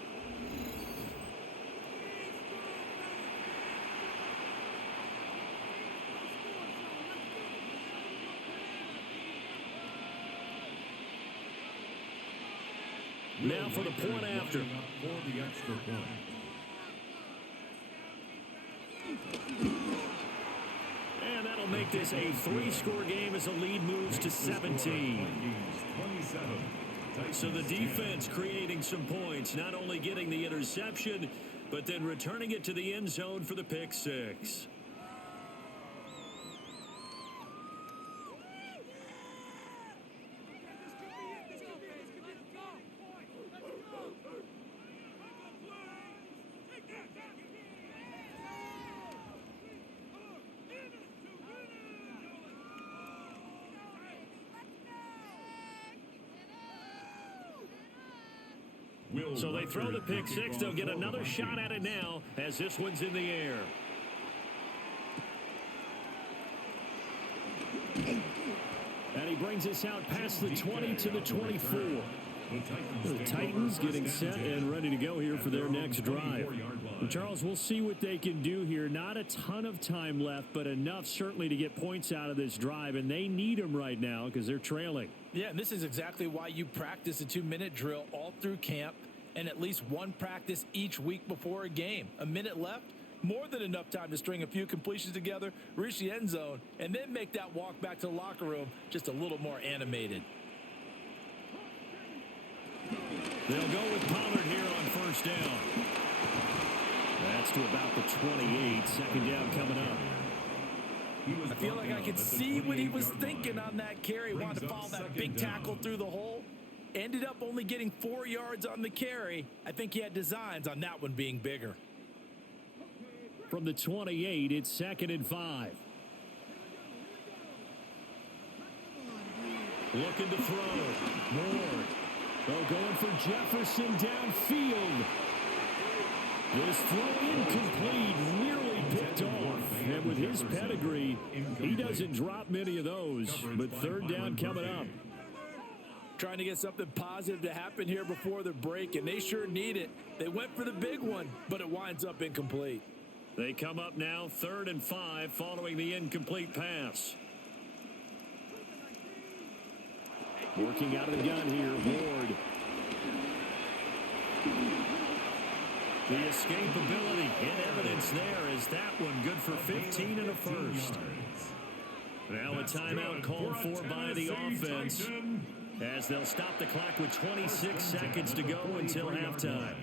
Now for the point after. For the extra point. And that'll make this a 3-score game as the lead moves to 17. So the defense creating some points, not only getting the interception, but then returning it to the end zone for the pick 6. So they throw the pick 6. They'll get another shot at it now as this one's in the air. And he brings us out past the 20 to the 24. The Titans getting set and ready to go here for their next drive. And Charles, we'll see what they can do here. Not a ton of time left, but enough certainly to get points out of this drive. And they need them right now because they're trailing. Yeah, and this is exactly why you practice a 2-minute drill all through camp and at least one practice each week before a game. A minute left, more than enough time to string a few completions together, reach the end zone, and then make that walk back to the locker room just a little more animated. They'll go with Pollard here on first down. That's to about the 28. 2nd down coming up. I feel like I could see what he was thinking on that carry. Wanted to follow that big tackle through the hole. Ended up only getting 4 yards on the carry. I think he had designs on that one being bigger. From the 28, it's 2nd and 5. Looking to throw. Ward. Oh, going for Jefferson downfield. This throw incomplete, nearly picked off. And with his pedigree, he doesn't drop many of those. But 3rd down coming up. Trying to get something positive to happen here before the break, and they sure need it. They went for the big one, but it winds up incomplete. They come up now 3rd and 5 following the incomplete pass. Working out of the gun here, Ward. The escapability in evidence there is that one good for 15 and a first. Now a timeout called for by the offense as they'll stop the clock with 26 seconds to go until halftime.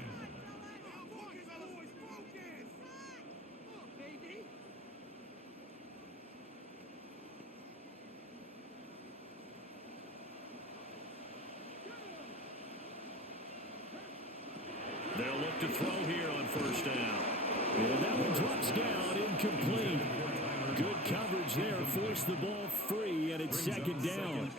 drops down, incomplete. Good coverage there, forced the ball free, and it's second down.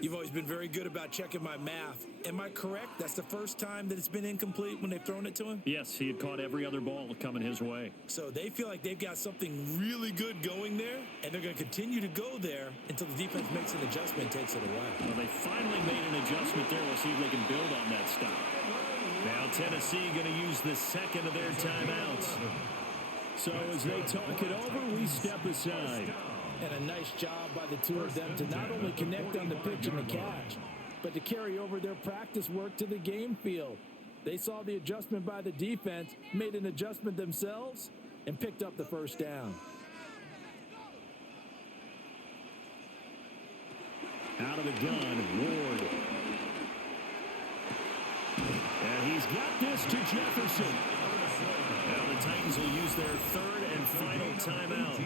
You've always been very good about checking my math. Am I correct? That's the first time that it's been incomplete when they've thrown it to him? Yes, he had caught every other ball coming his way. So they feel like they've got something really good going there, and they're going to continue to go there until the defense makes an adjustment and takes it away. Well, they finally made an adjustment there. We'll see if they can build on that stop. Now Tennessee going to use the second of their timeouts. So as they talk it over, we step aside. And a nice job by the two of them to not only connect on the pitch and the catch, but to carry over their practice work to the game field. They saw the adjustment by the defense, made an adjustment themselves, and picked up the first down. Out of the gun, Ward. And he's got this to Jefferson. Now the Titans will use their third and final timeout,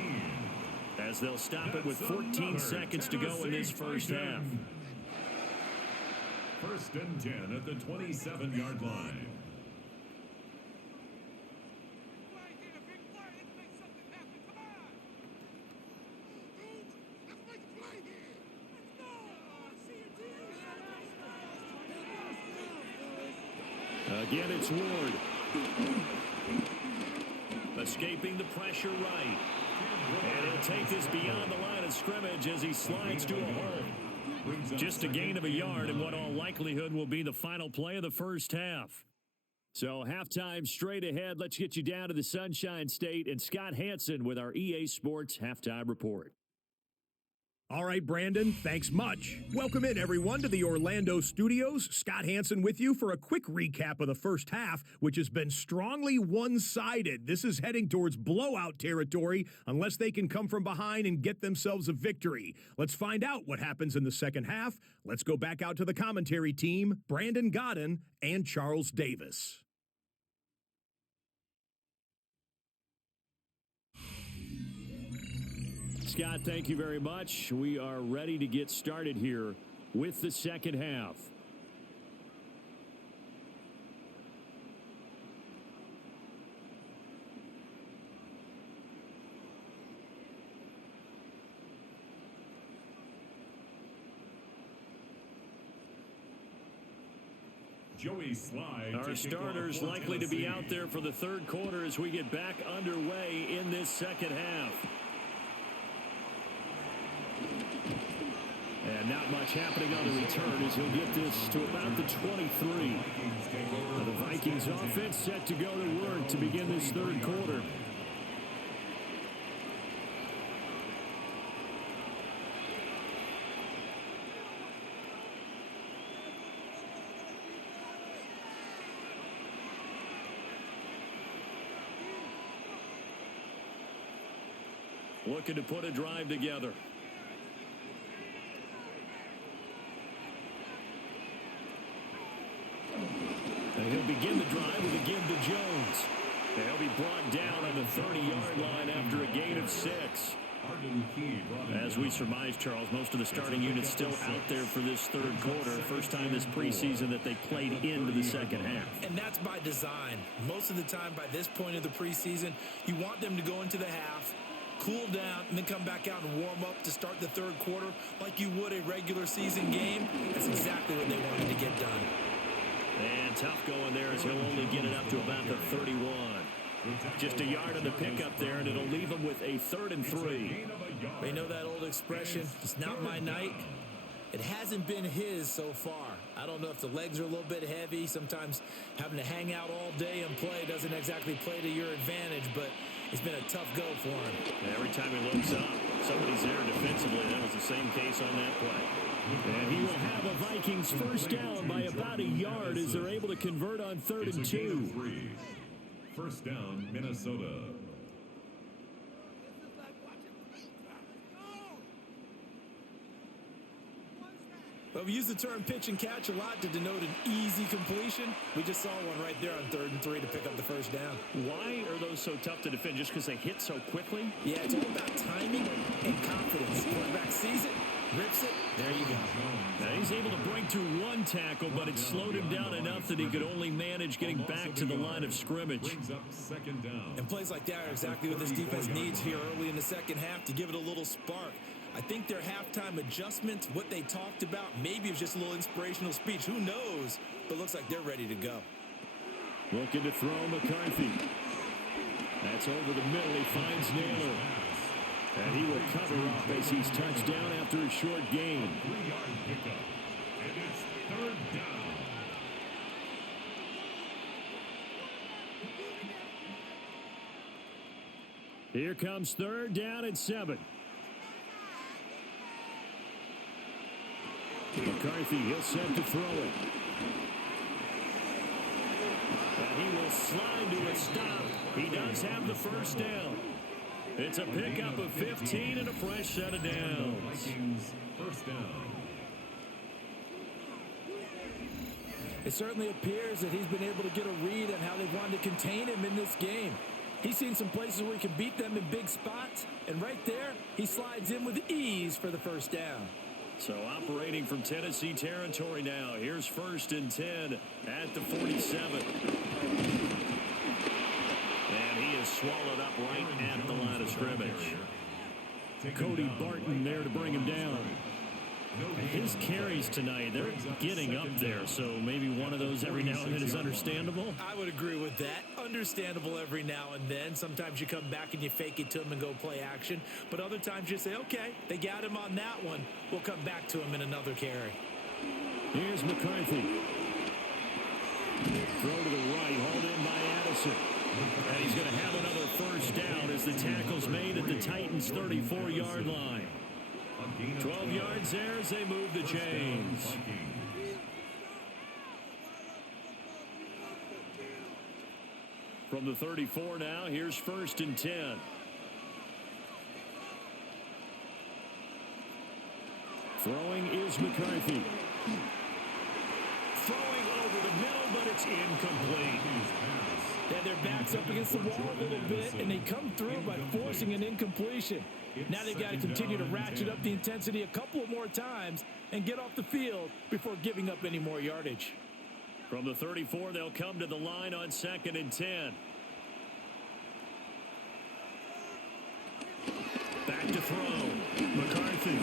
as they'll stop it with 14 seconds to go in this first half. First and 10 at the 27-yard line. Again, it's Ward. Escaping the pressure right. And he'll take this beyond the line of scrimmage as he slides to a hole. Just a gain of a yard in what all likelihood will be the final play of the first half. So halftime straight ahead. Let's get you down to the Sunshine State and Scott Hansen with our EA Sports Halftime Report. All right, Brandon, thanks much. Welcome in, everyone, to the Orlando studios. Scott Hansen with you for a quick recap of the first half, which has been strongly one-sided. This is heading towards blowout territory unless they can come from behind and get themselves a victory. Let's find out what happens in the second half. Let's go back out to the commentary team, Brandon Godden and Charles Davis. Scott, thank you very much. We are ready to get started here with the second half. Joey Slide. Our starters likely to be out there for the third quarter as we get back underway in this second half. And not much happening on the return as he'll get this to about the 23. Now the Vikings offense set to go to work to begin this third quarter. Looking to put a drive together. And he'll begin the drive with a give to Jones. And he'll be brought down on the 30-yard line after a gain of 6. As we surmise, Charles, most of the starting units still out there for this third quarter. First time this preseason that they played into the second half. And that's by design. Most of the time by this point of the preseason, you want them to go into the half, cool down, and then come back out and warm up to start the third quarter like you would a regular season game. That's exactly what they wanted to get done. And tough going there as he'll only get it up to about the 31. Just a yard on the pickup there, and it'll leave him with a 3rd and 3. They know that old expression, it's not my night. It hasn't been his so far. I don't know if the legs are a little bit heavy. Sometimes having to hang out all day and play doesn't exactly play to your advantage, but it's been a tough go for him. Every time he looks up, somebody's there defensively. That was the same case on that play. And he will have a Vikings first down by about a yard as they're able to convert on 3rd and 2. First down, Minnesota. Well, we use the term pitch and catch a lot to denote an easy completion. We just saw one right there on 3rd and 3 to pick up the first down. Why are those so tough to defend? Just because they hit so quickly? Yeah, it's all about timing and confidence. The quarterback sees it, rips it, there you go. Now he's able to break through one tackle, but it slowed him down enough that he could only manage getting back to the line of scrimmage. And plays like that are exactly what this defense needs here early in the second half to give it a little spark. I think their halftime adjustments, what they talked about, maybe it was just a little inspirational speech. Who knows? But looks like they're ready to go. Looking to throw McCarthy. That's over the middle. He finds Naylor. And he will cover up as he's touched down after a short gain. 3-yard pickup. And it's third down. Here comes third down and 7. McCarthy, he'll set to throw it. And he will slide to a stop. He does have the first down. It's a pickup of 15 and a fresh set of downs. Vikings first down. It certainly appears that he's been able to get a read on how they've wanted to contain him in this game. He's seen some places where he can beat them in big spots, and right there, he slides in with ease for the first down. So operating from Tennessee territory now. Here's first and 10 at the 47. And he is swallowed up right at the line of scrimmage. Cody Barton there to bring him down. His carries tonight, they're getting up there, so maybe one of those every now and then is understandable. I would agree with that. Understandable every now and then. Sometimes you come back and you fake it to him and go play action. But other times you say, okay, they got him on that one. We'll come back to him in another carry. Here's McCarthy. Throw to the right, hauled in by Addison. And he's going to have another first down as the tackle's made at the Titans' 34-yard line. 12 yards there as they move the chains. From the 34 now, here's first and 10. Throwing is McCarthy. Throwing over the middle, but it's incomplete. They had their backs up against the wall a little bit, and they come through by forcing an incompletion. Now they've got to continue to ratchet up the intensity a couple of more times and get off the field before giving up any more yardage. From the 34, they'll come to the line on second and 10. Back to throw. McCarthy.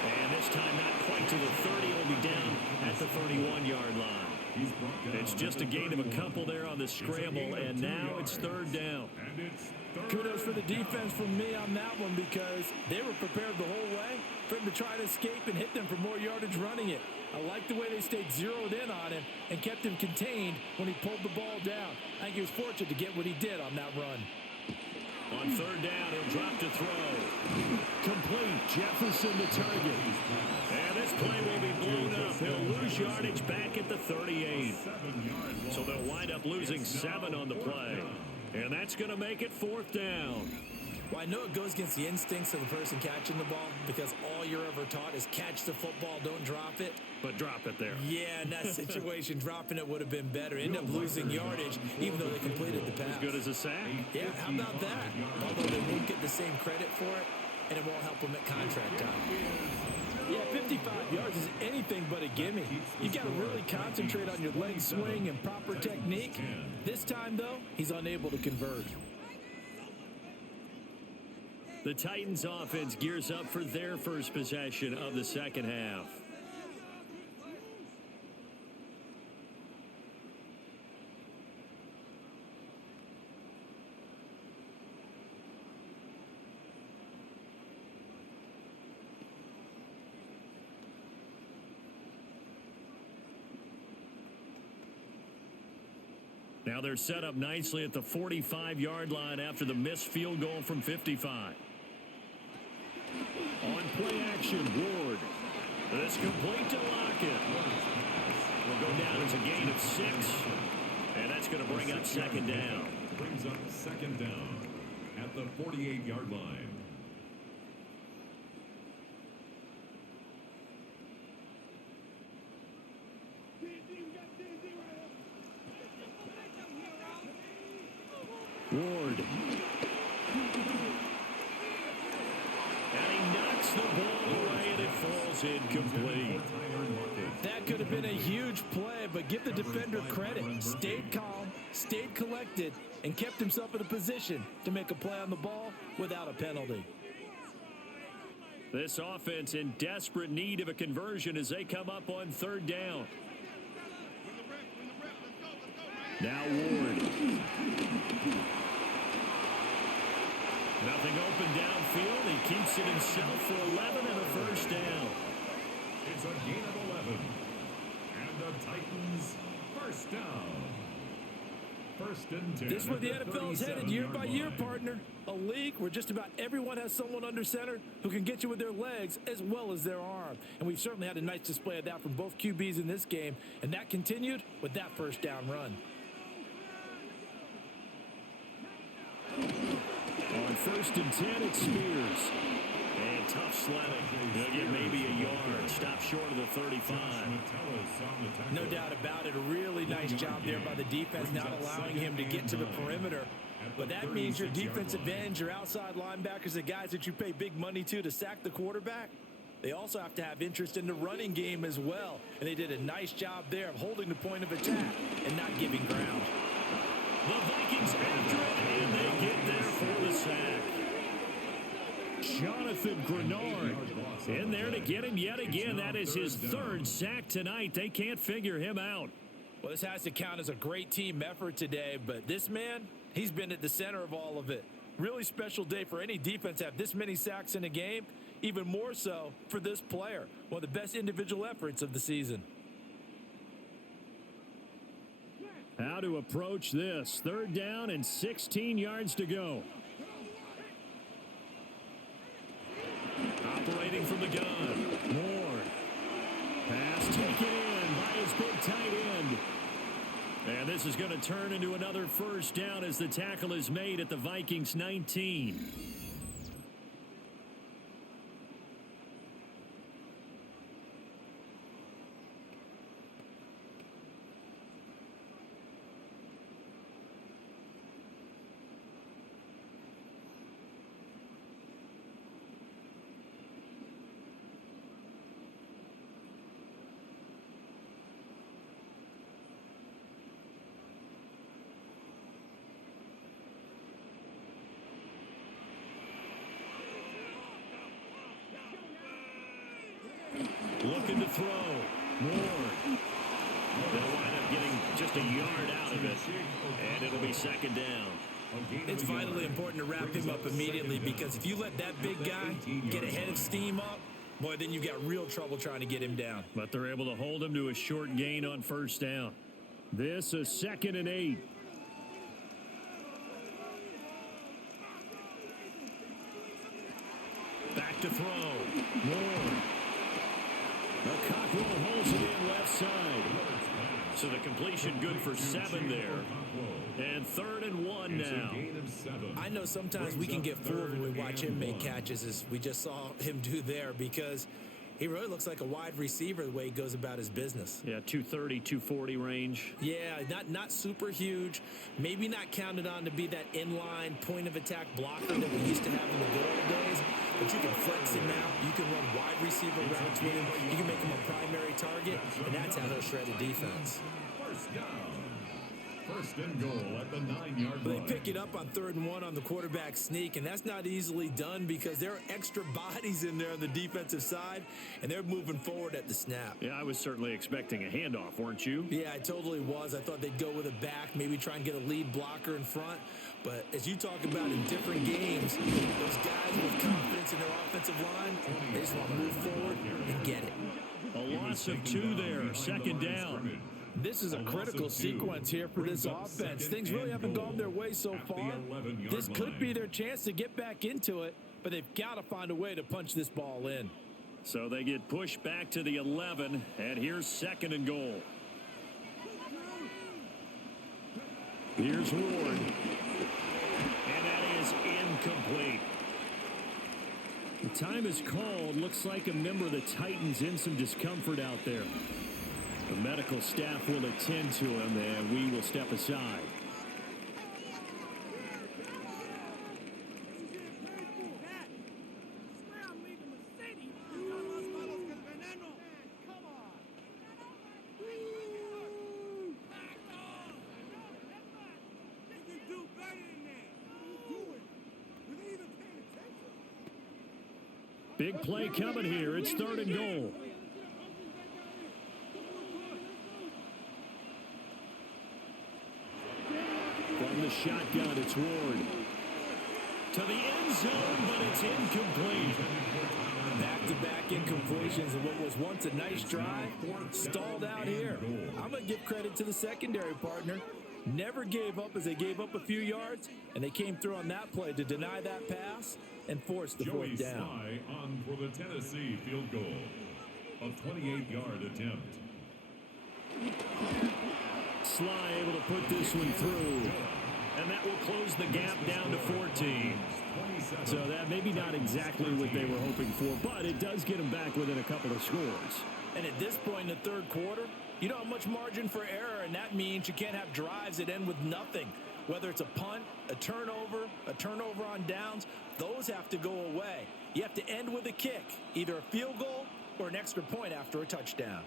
And this time not quite to the 30. It'll be down at the 31-yard line. It's just a gain of a couple there on the scramble, and now it's third down. Kudos for the defense from me on that one because they were prepared the whole way for him to try to escape and hit them for more yardage running it. I like the way they stayed zeroed in on him and kept him contained when he pulled the ball down. I think he was fortunate to get what he did on that run. On third down, he'll drop to throw. Complete. Jefferson to target. And this play will be blown up. He'll lose yardage back at the 38. So they'll wind up losing 7 on the play. And that's going to make it fourth down. Well, I know it goes against the instincts of the person catching the ball because all you're ever taught is catch the football, don't drop it. But drop it there. Yeah, in that situation, dropping it would have been better. End up losing yardage, even though they completed the pass. As good as a sack. Yeah, how about that? Although they won't get the same credit for it, and it won't help them at contract time. Yeah, 55 yards is anything but a gimme. You got to really concentrate on your leg swing and proper technique. This time, though, he's unable to convert. The Titans offense gears up for their first possession of the second half. Now they're set up nicely at the 45-yard line after the missed field goal from 55. On play action, Ward. This complete to Lockett. Will go down as a gain of 6. And that's going to bring up second down. Brings up second down at the 48-yard line. Ward. falls incomplete. That could have been a huge play, but give the defender credit. Stayed calm, stayed collected, and kept himself in a position to make a play on the ball without a penalty. This offense in desperate need of a conversion as they come up on third down. Now Ward. Nothing open downfield. He keeps it himself for 11 and a first down. It's a gain of 11. And the Titans first down. First and 10. This is where the NFL is headed year by year, partner. A league where just about everyone has someone under center who can get you with their legs as well as their arm. And we've certainly had a nice display of that from both QBs in this game. And that continued with that first down run. On first and 10, it's Spears. And tough sledding. He'll get maybe a yard. Stop short of the 35. No doubt about it. A really nice job there by the defense, not allowing him to get to the perimeter. But that means your defensive ends, your outside linebackers, the guys that you pay big money to sack the quarterback, they also have to have interest in the running game as well. And they did a nice job there of holding the point of attack and not giving ground. The Vikings after it, and they get there for the sack. Jonathan Grenard in there to get him yet again. That is his third sack tonight. They can't figure him out. Well, this has to count as a great team effort today, but this man, he's been at the center of all of it. Really special day for any defense to have this many sacks in a game, even more so for this player. One of the best individual efforts of the season. How to approach this. Third down and 16 yards to go. Operating from the gun. Ward. Pass taken in by his big tight end. And this is going to turn into another first down as the tackle is made at the Vikings 19. Looking to throw. Ward. They'll wind up getting just a yard out of it. And it'll be second down. It's vitally important to wrap him up immediately because if you let that big guy get a head of steam up, boy, then you've got real trouble trying to get him down. But they're able to hold him to a short gain on first down. This is 2nd and 8. Back to throw. Ward. The Cockrell holds it in left side. So the completion good for 7 there. And 3rd and 1 now. I know sometimes we can get fooled when we watch him make catches, as we just saw him do there, because he really looks like a wide receiver the way he goes about his business. Yeah, 230, 240 range. Yeah, not super huge. Maybe not counted on to be that inline point of attack blocker that we used to have in the good old days. But you can flex him out. You can run wide receiver routes with him. You can make him a primary target, and that's how he'll shred a defense. First down. First and goal at the 9-yard line. They pick it up on 3rd and 1 on the quarterback sneak, and that's not easily done because there are extra bodies in there on the defensive side, and they're moving forward at the snap. Yeah, I was certainly expecting a handoff, weren't you? Yeah, I totally was. I thought they'd go with a back, maybe try and get a lead blocker in front. But as you talk about in different games, those guys with confidence in their offensive line, they just want to move forward and get it. A loss of 2 there, 2nd down. This is a critical sequence here for this offense. Things really haven't gone their way so far. This could be their chance to get back into it, but they've got to find a way to punch this ball in. So they get pushed back to the 11, and here's 2nd and goal. Here's Ward. And that is incomplete. The time is called. Looks like a member of the Titans in some discomfort out there. The medical staff will attend to him, and we will step aside. Big play coming here. It's 3rd and goal. From the shotgun, it's Ward. To the end zone, but it's incomplete. Back-to-back incompletions of what was once a nice drive stalled out here. I'm going to give credit to the secondary partner. Never gave up as they gave up a few yards, and they came through on that play to deny that pass and force the 4th down. Sly on for the Tennessee field goal. A 28-yard attempt. Sly able to put this one through. And that will close the gap down to 14. So that maybe not exactly what they were hoping for, but it does get them back within a couple of scores. And at this point in the 3rd quarter, you don't have much margin for error, and that means you can't have drives that end with nothing. Whether it's a punt, a turnover on downs, those have to go away. You have to end with a kick, either a field goal or an extra point after a touchdown.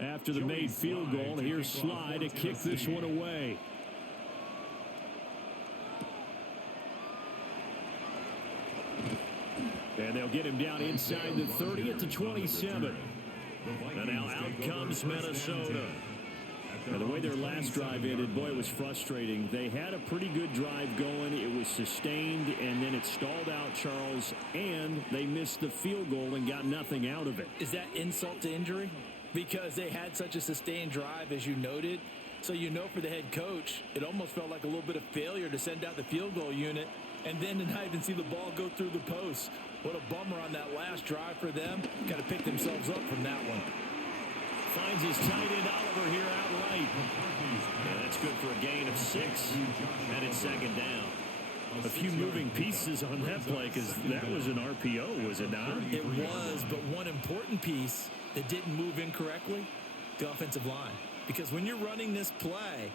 After the made field goal, here's Sly to kick this one away. And they'll get him down inside the 30 at the 27. And now out comes Minnesota. Now, the way their last drive ended, boy, it was frustrating. They had a pretty good drive going. It was sustained, and then it stalled out, Charles, and they missed the field goal and got nothing out of it. Is that insult to injury? Because they had such a sustained drive, as you noted. So you know for the head coach, it almost felt like a little bit of failure to send out the field goal unit and then to not even see the ball go through the post. What a bummer on that last drive for them. Got to pick themselves up from that one. Finds his tight end Oliver here outright. Yeah, that's good for a gain of 6. And it's 2nd down. A few moving pieces on that play because that was an RPO, was it not? It was, but one important piece that didn't move incorrectly, the offensive line. Because when you're running this play,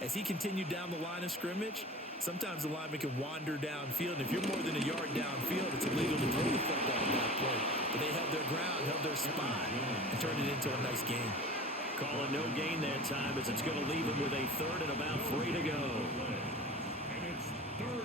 as he continued down the line of scrimmage, sometimes the lineman can wander downfield. And if you're more than a yard downfield, it's illegal to throw the football at that point. But they held their ground, held their spot, and turned it into a nice game. Call it no gain that time as it's going to leave them with a 3rd and about 3 to go.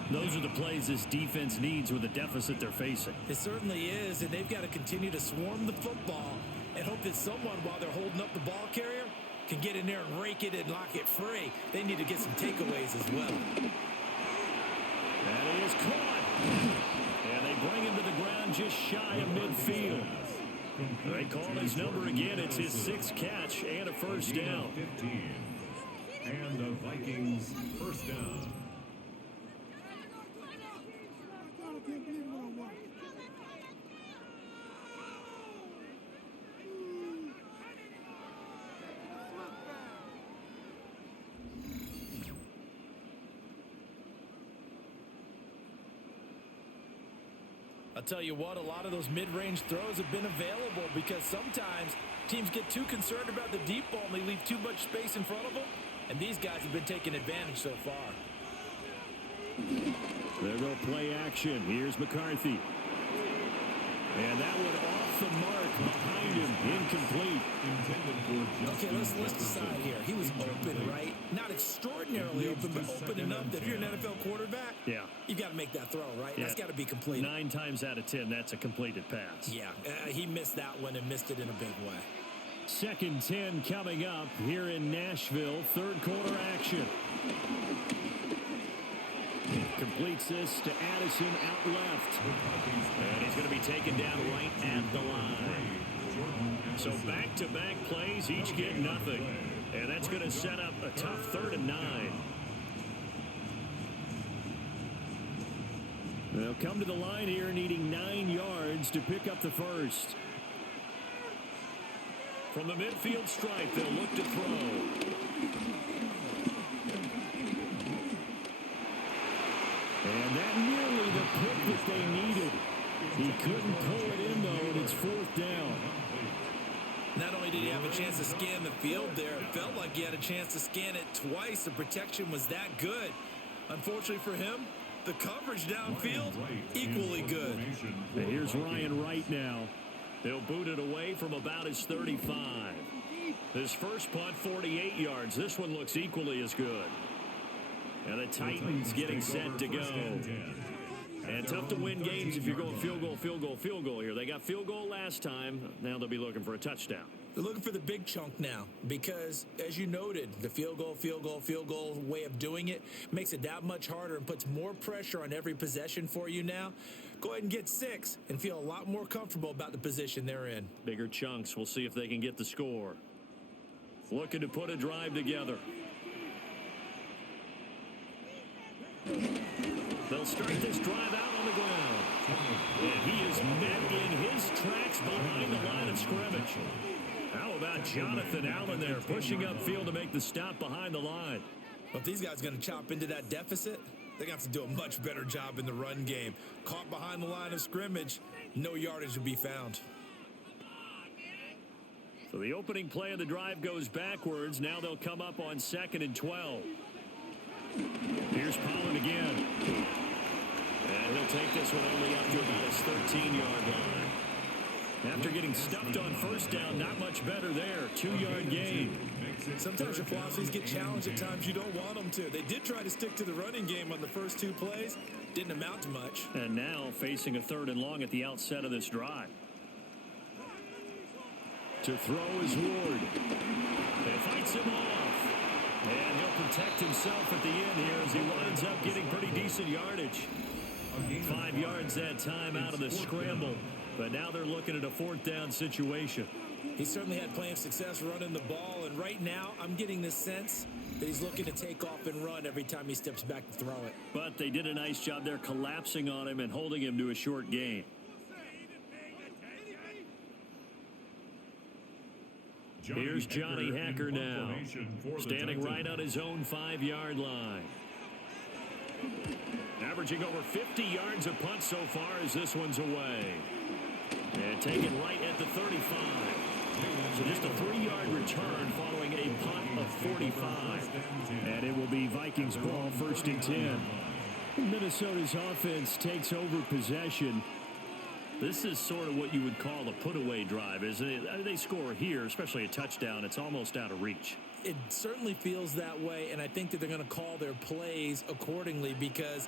Those are the plays this defense needs with the deficit they're facing. It certainly is, and they've got to continue to swarm the football and hope that someone, while they're holding up the ball carrier, can get in there and rake it and lock it free. They need to get some takeaways as well. That is caught. And they bring him to the ground just shy of midfield. They call his number again. It's his 6th catch and a 1st down. 15. And the Vikings 1st down. I'll tell you what, a lot of those mid-range throws have been available because sometimes teams get too concerned about the deep ball and they leave too much space in front of them, and these guys have been taking advantage so far. There go play action. Here's McCarthy. And that one off the mark behind him. Incomplete. Okay, let's decide here. He was open, right? Not extraordinarily open, but open enough that if you're an NFL quarterback, you got to make that throw, right? That's got to be completed. 9 times out of 10, that's a completed pass. Yeah, he missed that one and missed it in a big way. 2nd 10 coming up here in Nashville. 3rd quarter action. Completes this to Addison out left. And he's going to be taken down right at the line. So back-to-back plays, each get nothing. And that's going to set up a tough 3rd and 9. They'll come to the line here needing 9 yards to pick up the 1st. From the midfield stripe, they'll look to throw. And that nearly the pick that they needed. He couldn't pull it in, though, and it's 4th down. Not only did he have a chance to scan the field there, it felt like he had a chance to scan it twice. The protection was that good. Unfortunately for him, the coverage downfield, equally good. And here's Ryan Wright now. They'll boot it away from about his 35. His first punt, 48 yards. This one looks equally as good. And the Titans getting set to go. And tough to win games if you're going field goal, field goal, field goal here. They got field goal last time. Now they'll be looking for a touchdown. They're looking for the big chunk now because, as you noted, the field goal way of doing it makes it that much harder and puts more pressure on every possession for you now. Go ahead and get 6 and feel a lot more comfortable about the position they're in. Bigger chunks. We'll see if they can get the score. Looking to put a drive together. They'll start this drive out on the ground. And he is met in his tracks behind the line of scrimmage. How about Jonathan Allen there pushing upfield to make the stop behind the line? Well, if these guys are going to chop into that deficit, they're going to have to do a much better job in the run game. Caught behind the line of scrimmage, no yardage to be found. So the opening play of the drive goes backwards. Now they'll come up on 2nd and 12. Here's Pollard again. And he'll take this one only up to about his 13-yard line. After getting stuffed on first down, not much better there. 2-yard gain. Sometimes your philosophies get challenged at times you don't want them to. They did try to stick to the running game on the first 2 plays. Didn't amount to much. And now facing a 3rd and long at the outset of this drive. To throw is Ward. It fights him off. And he'll protect himself at the end here as he winds up getting pretty decent yardage. 5 yards that time out of the scramble. But now they're looking at a 4th down situation. He certainly had plenty of success running the ball. And right now, I'm getting the sense that he's looking to take off and run every time he steps back to throw it. But they did a nice job there collapsing on him and holding him to a short gain. Here's Johnny Hacker now, standing right on his own 5-yard line. Averaging over 50 yards a punt so far as this one's away. And taken right at the 35. So just a 3-yard return following a punt of 45. And it will be Vikings ball, 1st and 10. Minnesota's offense takes over possession. This is sort of what you would call a put-away drive, isn't it? They score here, especially a touchdown. It's almost out of reach. It certainly feels that way, and I think that they're going to call their plays accordingly because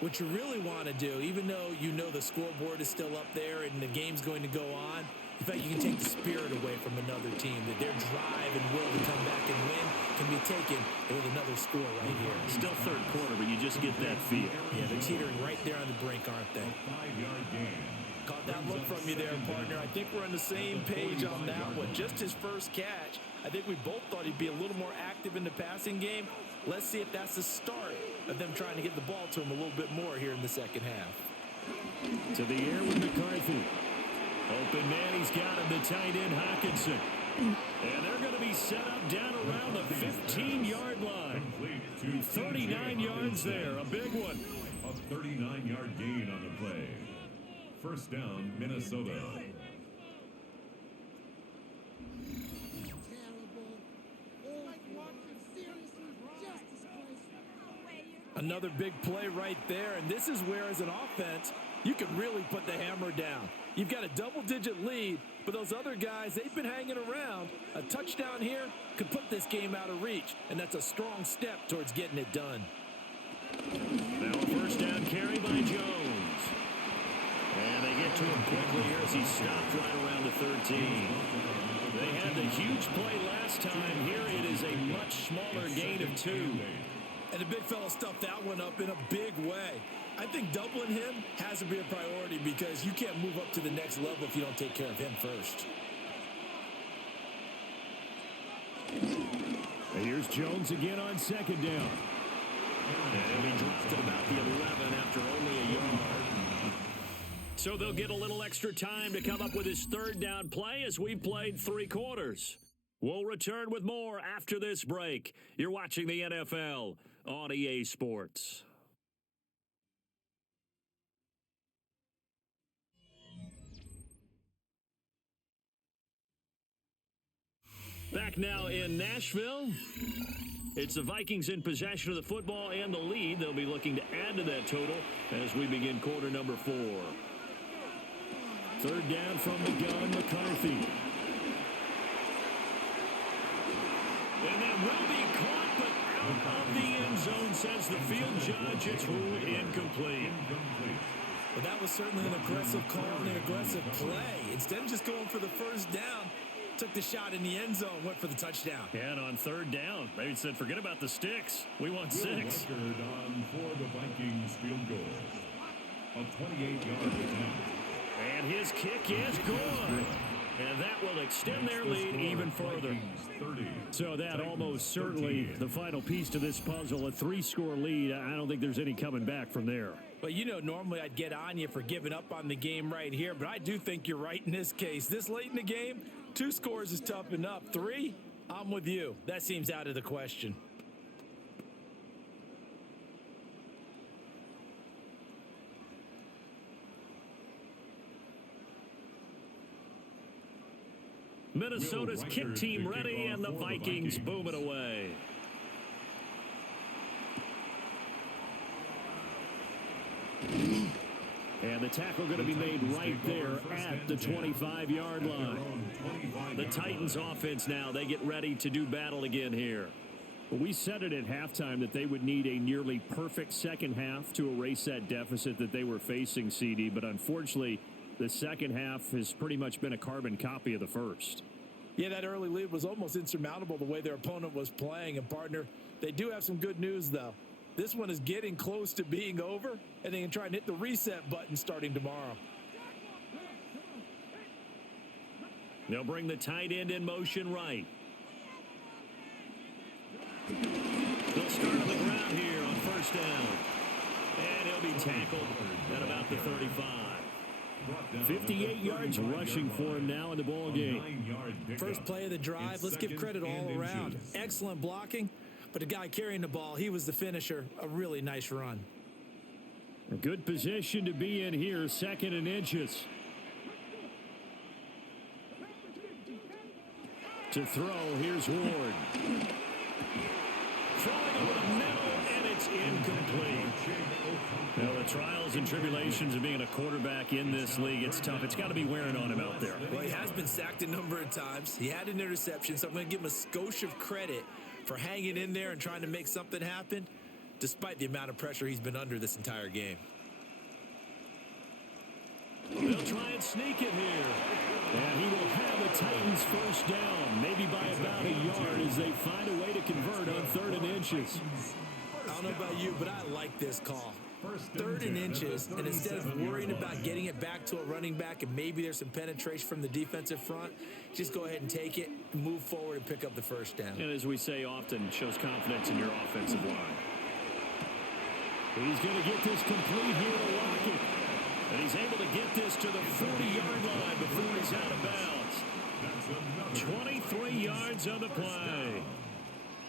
what you really want to do, even though you know the scoreboard is still up there and the game's going to go on, in fact, you can take the spirit away from another team, that their drive and will to come back and win can be taken with another score right here. Still 3rd quarter, but you just get that feel. Yeah, they're teetering right there on the brink, aren't they? 5-yard gain. Caught that look from you there, partner. I think we're on the same page on that one. Just his first catch. I think we both thought he'd be a little more active in the passing game. Let's see if that's the start of them trying to get the ball to him a little bit more here in the second half. To the air with McCarthy. Open man, he's got him, the tight end Hawkinson. And they're going to be set up down around the 15-yard line. 39 yards there, a big one. A 39-yard gain on the play. 1st down, Minnesota. Another big play right there, and this is where, as an offense, you can really put the hammer down. You've got a double-digit lead, but those other guys, they've been hanging around. A touchdown here could put this game out of reach, and that's a strong step towards getting it done. Now a 1st down carry by Jones. And they get to him quickly here as he stopped right around the 13. They had the huge play last time. Here it is a much smaller gain of 2. And the big fella stuffed that one up in a big way. I think doubling him has to be a priority because you can't move up to the next level if you don't take care of him first. And here's Jones again on 2nd down. And he dropped at about the 11 after only a yard. So they'll get a little extra time to come up with his 3rd down play as we played 3 quarters. We'll return with more after this break. You're watching the NFL on EA Sports. Back now in Nashville. It's the Vikings in possession of the football and the lead. They'll be looking to add to that total as we begin quarter number 4. 3rd down from the gun, McCarthy. And that will be caught, but of the end zone, says the field judge. It's ruled incomplete. Well, that was certainly an aggressive call and an aggressive play. Instead of just going for the first down, took the shot in the end zone, went for the touchdown. And on third down, they said, forget about the sticks. We want 6. Record on for the Vikings field goal. A 28-yard attempt. And his kick is good. And that will extend their lead even further. So that almost certainly the final piece to this puzzle, a 3-score lead. I don't think there's any coming back from there. But, you know, normally I'd get on you for giving up on the game right here, but I do think you're right in this case. This late in the game, 2 scores is tough enough. 3, I'm with you. That seems out of the question. Minnesota's kick team ready, and the Vikings boom it away. And the tackle going to be made right there at the 25-yard line. The Titans offense now, they get ready to do battle again here. We said it at halftime that they would need a nearly perfect second half to erase that deficit that they were facing, CD, but unfortunately, the second half has pretty much been a carbon copy of the first. Yeah, that early lead was almost insurmountable the way their opponent was playing. And, partner, they do have some good news, though. This one is getting close to being over, and they can try and hit the reset button starting tomorrow. They'll bring the tight end in motion right. They'll start on the ground here on first down. And he'll be tackled at about the 35. 58 yards rushing for him now in the ball game. First play of the drive, let's give credit all around. Excellent blocking, but the guy carrying the ball, he was the finisher. A really nice run. A good position to be in here, 2nd and inches. To throw, here's Ward. Throwing over the middle, and it's incomplete. Now, the trials and tribulations of being a quarterback in this league, it's tough. It's got to be wearing on him out there. Well, he has been sacked a number of times. He had an interception, so I'm going to give him a skosh of credit for hanging in there and trying to make something happen, despite the amount of pressure he's been under this entire game. They'll try and sneak it here. And he will have the Titans first down, maybe by about a yard as they find a way to convert on 3rd and inches. I don't know about you, but I like this call. 3rd and inches, and instead of worrying about getting it back to a running back and maybe there's some penetration from the defensive front, just go ahead and take it, move forward, and pick up the first down. And as we say often, shows confidence in your offensive line. He's going to get this complete here to Lockett. And he's able to get this to the 40-yard line before he's out of bounds. 23 yards on the play.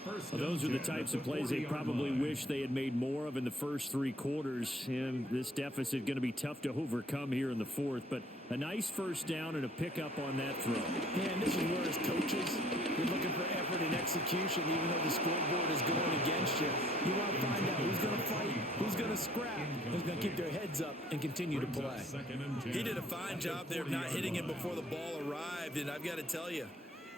Well, those are the types of plays they probably wish they had made more of in the first 3 quarters. And this deficit going to be tough to overcome here in the 4th. But a nice first down and a pickup on that throw. Yeah, and this is where as coaches, you're looking for effort and execution, even though the scoreboard is going against you. You want to find out who's going to fight, who's going to scrap, who's going to keep their heads up and continue to play. He did a fine job there of not hitting him before the ball arrived. And I've got to tell you,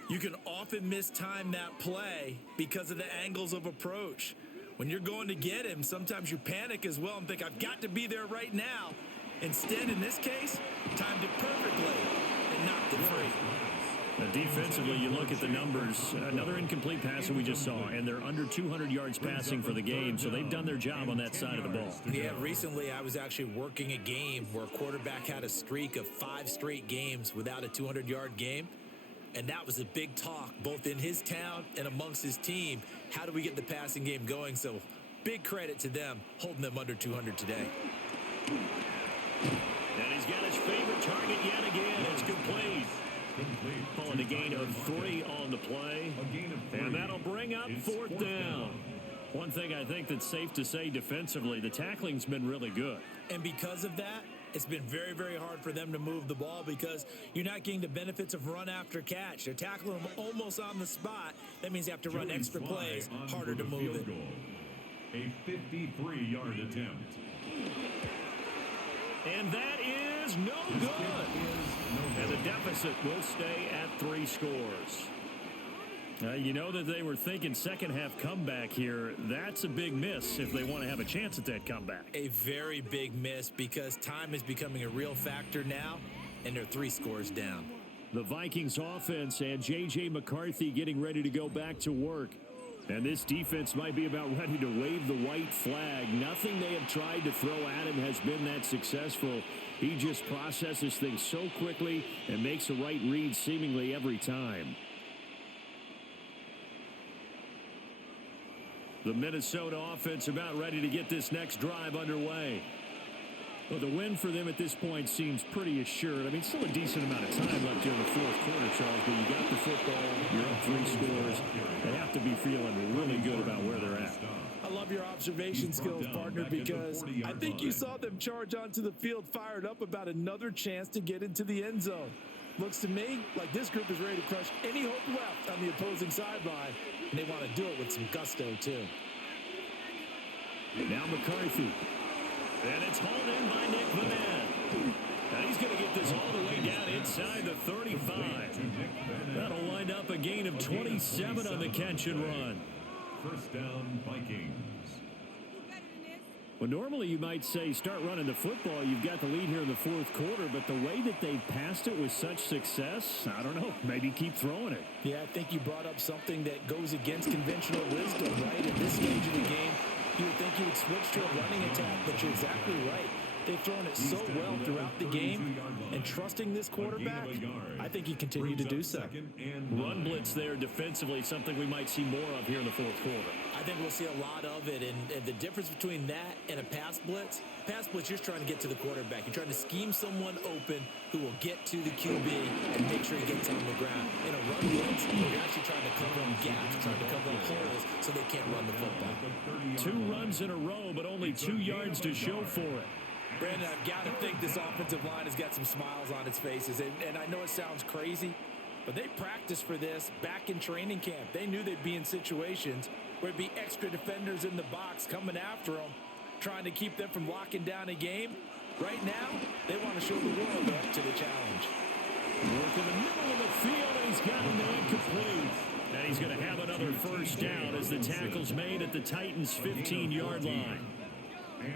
you can often mistime that play because of the angles of approach. When you're going to get him, sometimes you panic as well and think, I've got to be there right now. Instead, in this case, timed it perfectly and knocked it free. Defensively, you look at the numbers. Another incomplete pass that we just saw, and they're under 200 yards passing for the game, so they've done their job on that side of the ball. Yeah, recently I was actually working a game where a quarterback had a streak of 5 straight games without a 200-yard game. And that was a big talk, both in his town and amongst his team. How do we get the passing game going? So big credit to them, holding them under 200 today. And he's got his favorite target yet again. It's complete. Pulling a gain of 3 on the play. And that'll bring up 4th down. One thing I think that's safe to say defensively, the tackling's been really good. And because of that, it's been very, very hard for them to move the ball because you're not getting the benefits of run after catch. They're tackling them almost on the spot. That means they have to run extra plays, harder to move it. A 53-yard attempt. And that is no good. And the deficit will stay at 3 scores. You know that they were thinking second half comeback here. That's a big miss if they want to have a chance at that comeback. A very big miss because time is becoming a real factor now, and they're 3 scores down. The Vikings offense and J.J. McCarthy getting ready to go back to work. And this defense might be about ready to wave the white flag. Nothing they have tried to throw at him has been that successful. He just processes things so quickly and makes the right read seemingly every time. The Minnesota offense about ready to get this next drive underway. Well, the win for them at this point seems pretty assured. I mean, still a decent amount of time left here in the fourth quarter, Charles, but you got the football, you're up 3 scores. They have to be feeling really good about where they're at. I love your observation skills, partner, because I think you saw them charge onto the field fired up about another chance to get into the end zone. Looks to me like this group is ready to crush any hope left on the opposing sideline, and they want to do it with some gusto, too. Now McCarthy. And it's hauled in by Nick Vanette. Now he's going to get this all the way down inside the 35. That'll wind up a gain of 27 on the catch and run. First down, Vikings. Well, normally you might say start running the football. You've got the lead here in the fourth quarter, but the way that they've passed it with such success, I don't know, maybe keep throwing it. Yeah, I think you brought up something that goes against conventional wisdom, right? In this stage of the game, you would think you would switch to a running attack, but you're exactly right. They've thrown it so well throughout the game, and trusting this quarterback, I think he continued to do so. Run blitz there defensively, something we might see more of here in the fourth quarter. I think we'll see a lot of it, and the difference between that and a pass blitz, you're trying to get to the quarterback. You're trying to scheme someone open who will get to the QB and make sure he gets on the ground. In a run blitz, you're actually trying to cover up gaps, trying to cover up holes so they can't run the football. 2 runs in a row, but only 2 yards to show for it. Brandon, I've got to think this offensive line has got some smiles on its faces. And I know it sounds crazy, but they practiced for this back in training camp. They knew they'd be in situations where it'd be extra defenders in the box coming after them, trying to keep them from locking down a game. Right now, they want to show the world they're up to the challenge. Work in the middle of the field, and he's got him incomplete. And he's going to have another first down as the tackle's made at the Titans' 15-yard line.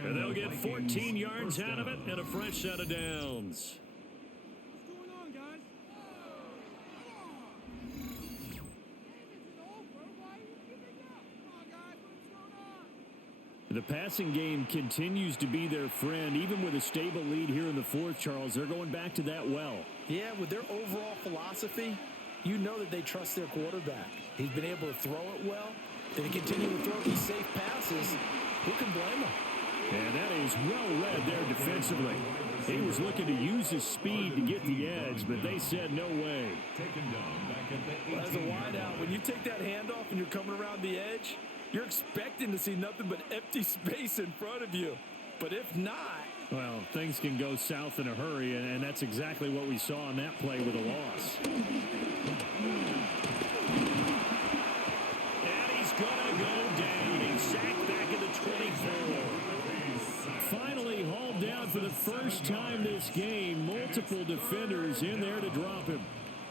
And they'll get 14 yards out of it and a fresh set of downs. What's going on, guys? Why are you giving up? Come on, guys. What's going on? The passing game continues to be their friend. Even with a stable lead here in the fourth, Charles, they're going back to that well. Yeah, with their overall philosophy, you know that they trust their quarterback. He's been able to throw it well. They continue to throw these safe passes. Who can blame them? And that is well read there defensively. He was looking to use his speed to get the edge, but they said no way. Well, as a wideout, when you take that handoff and you're coming around the edge, you're expecting to see nothing but empty space in front of you. But if not... Well, things can go south in a hurry, and that's exactly what we saw on that play with a loss. And he's going to go down. He's sacked back at the 24. Finally hauled down for the first time this game. Multiple defenders in there to drop him.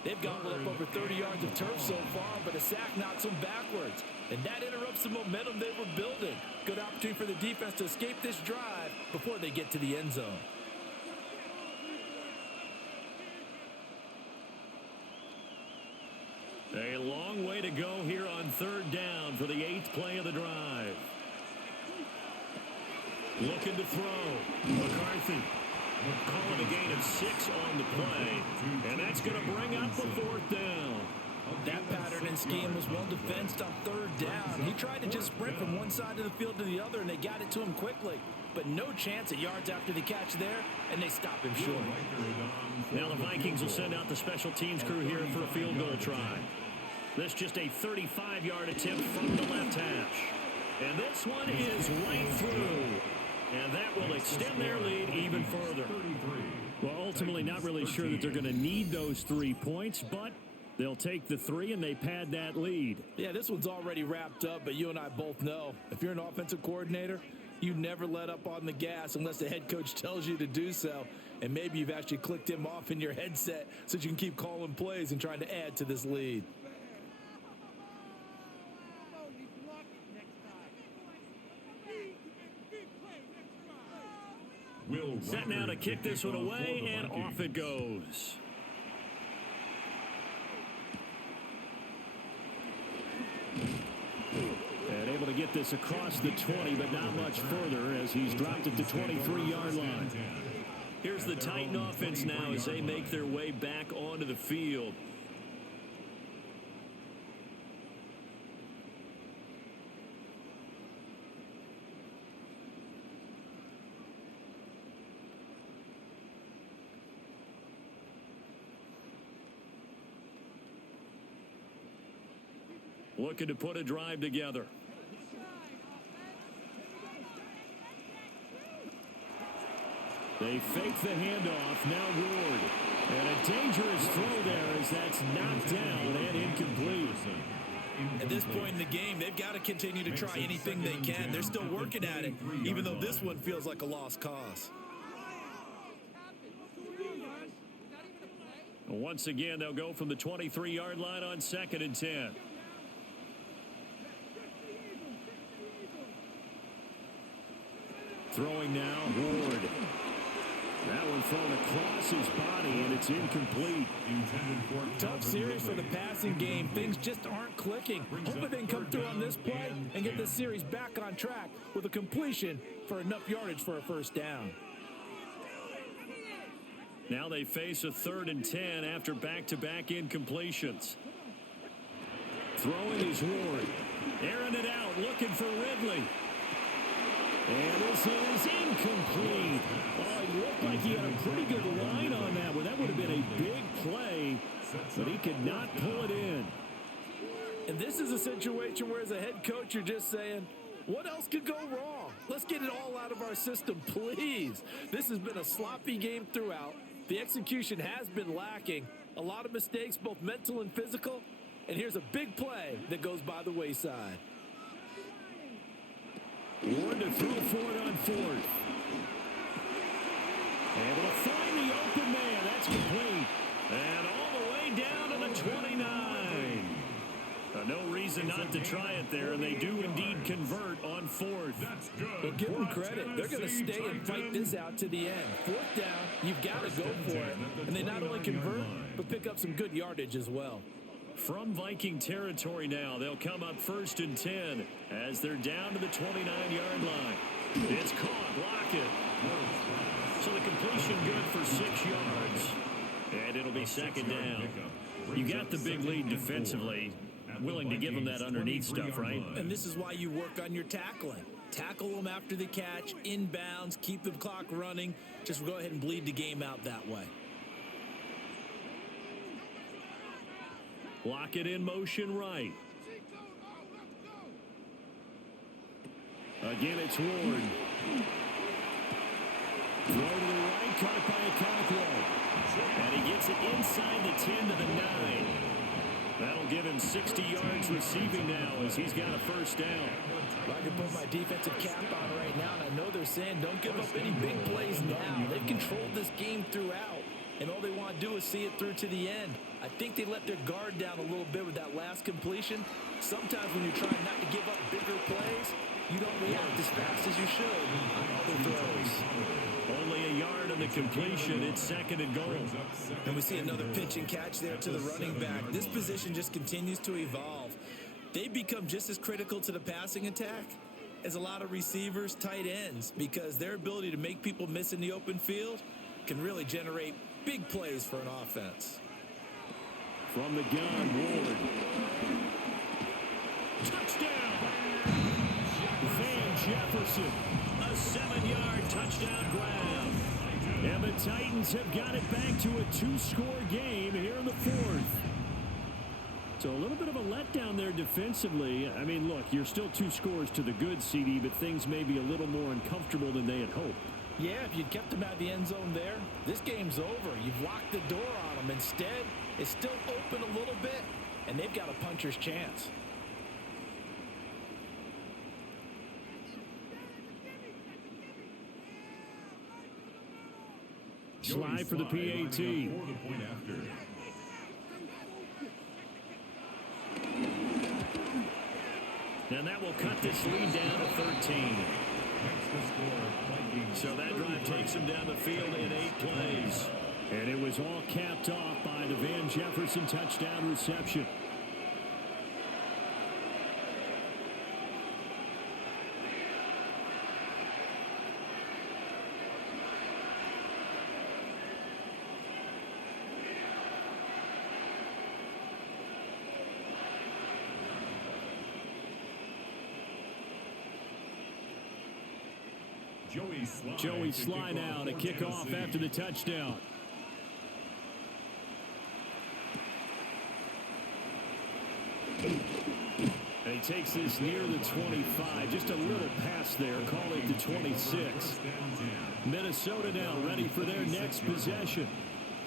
They've gobbled up over 30 yards of turf so far, but a sack knocks them backwards. And that interrupts the momentum they were building. Good opportunity for the defense to escape this drive before they get to the end zone. A long way to go here on third down for the 8th play of the drive. Looking to throw. McCarthy calling a gain of 6 on the play. And that's going to bring up the 4th down. That pattern and scheme was well defensed on third down. He tried to just sprint from one side of the field to the other, and they got it to him quickly. But no chance at yards after the catch there, and they stop him short. Now the Vikings will send out the special teams crew here for a field goal try. This just a 35-yard attempt from the left hash. And this one is right through. And that will extend their lead even further. Well, ultimately not really sure that they're going to need those 3 points, but they'll take the 3 and they pad that lead. Yeah, this one's already wrapped up, but you and I both know if you're an offensive coordinator, you never let up on the gas unless the head coach tells you to do so. And maybe you've actually clicked him off in your headset so you can keep calling plays and trying to add to this lead. Set now to kick this one away, and off it goes. And able to get this across the 20, but not much further as he's dropped it to 23-yard line. Here's the Titan offense now as they make their way back onto the field. Looking to put a drive together. They fake the handoff. Now Ward. And a dangerous throw there as that's knocked down and incomplete. At this point in the game, they've got to continue to try anything they can. They're still working at it, even though this one feels like a lost cause. Once again, they'll go from the 23-yard line on 2nd and 10. Throwing now, Ward. That one thrown across his body, and it's incomplete. Tough series for the passing game. Things just aren't clicking. Hoping they can come through on this play and get this series back on track with a completion for enough yardage for a first down. Now they face a 3rd and 10 after back-to-back incompletions. Throwing is Ward. Airing it out, looking for Ridley. And this is incomplete. Oh, it looked like he had a pretty good line on that one. That would have been a big play, but he could not pull it in. And this is a situation where as a head coach, you're just saying, what else could go wrong? Let's get it all out of our system, please. This has been a sloppy game throughout. The execution has been lacking. A lot of mistakes, both mental and physical. And here's a big play that goes by the wayside. Ward to throw for it on 4th. Able to find the open man. That's complete. And all the way down to the 29. No reason not to try it there, and they do indeed convert on 4th. But give them credit. They're going to stay and fight this out to the end. 4th down, you've got to go for it. And they not only convert, but pick up some good yardage as well. From Viking territory now, they'll come up 1st and 10 as they're down to the 29-yard line. It's caught. Lockett. So the completion good for 6 yards. And it'll be 2nd down. You got the big lead defensively. Willing to give them that underneath stuff, right? And this is why you work on your tackling. Tackle them after the catch, inbounds, keep the clock running. Just go ahead and bleed the game out that way. Lockett in motion right. Again, it's Ward. Throw to the right, caught by Okonkwo. And he gets it inside the 10 to the 9. That'll give him 60 yards receiving now as he's got a 1st down. I can put my defensive cap on right now, and I know they're saying don't give up any big plays now. They've controlled this game throughout, and all they want to do is see it through to the end. I think they let their guard down a little bit with that last completion. Sometimes when you're trying not to give up bigger plays, you don't react as fast as you should on other throws. Only a yard on the completion. It's 2nd and goal. And we see another pitch and catch there to the running back. This position just continues to evolve. They become just as critical to the passing attack as a lot of receivers, tight ends, because their ability to make people miss in the open field can really generate big plays for an offense. From the gun, Ward. Touchdown! Van Jefferson. A 7-yard touchdown grab. And the Titans have got it back to a 2-score game here in the 4th. So a little bit of a letdown there defensively. I mean, look, you're still 2 scores to the good, CD, but things may be a little more uncomfortable than they had hoped. Yeah, if you'd kept them out of the end zone there, this game's over. You've locked the door on them. Instead, it's still open a little bit, and they've got a puncher's chance. Slide for the PAT. And that will cut this lead down to 13. That's the score. Vikings. So that drive takes him down the field in 8 plays. And it was all capped off by the Van Jefferson touchdown reception. Joey Sly now to kick off after the touchdown. And he takes this near the 25. Just a little pass there. Call it the 26. Minnesota now ready for their next possession.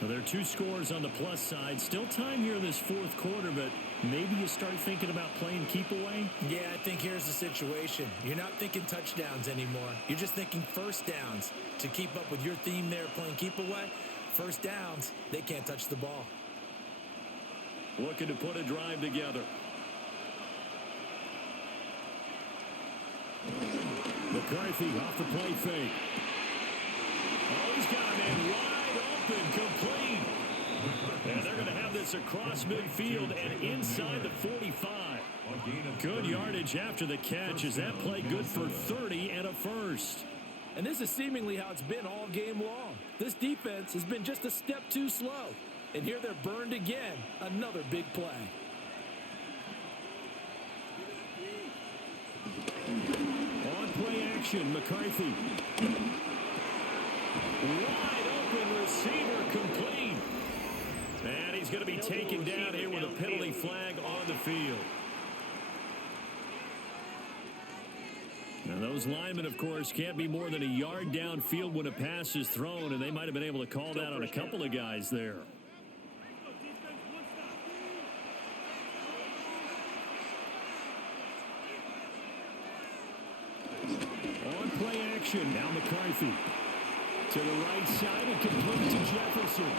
Well, there are 2 scores on the plus side. Still time here in this 4th quarter, but maybe you start thinking about playing keep away? Yeah, I think here's the situation. You're not thinking touchdowns anymore. You're just thinking first downs. To keep up with your theme there, playing keep away, first downs, they can't touch the ball. Looking to put a drive together. McCarthy off the play fake. Oh, he's got a man wide open, complete. And they're going to have this across midfield and inside the 45. Good yardage after the catch. Is that play good for 30 and a first? And this is seemingly how it's been all game long. This defense has been just a step too slow. And here they're burned again. Another big play. On play action, McCarthy. Wide open receiver, complete. And he's going to be taken down here with a penalty flag on the field. Now those linemen, of course, can't be more than a yard downfield when a pass is thrown, and they might have been able to call that on a couple of guys there. On play action, now McCarthy. To the right side and complete to Jefferson.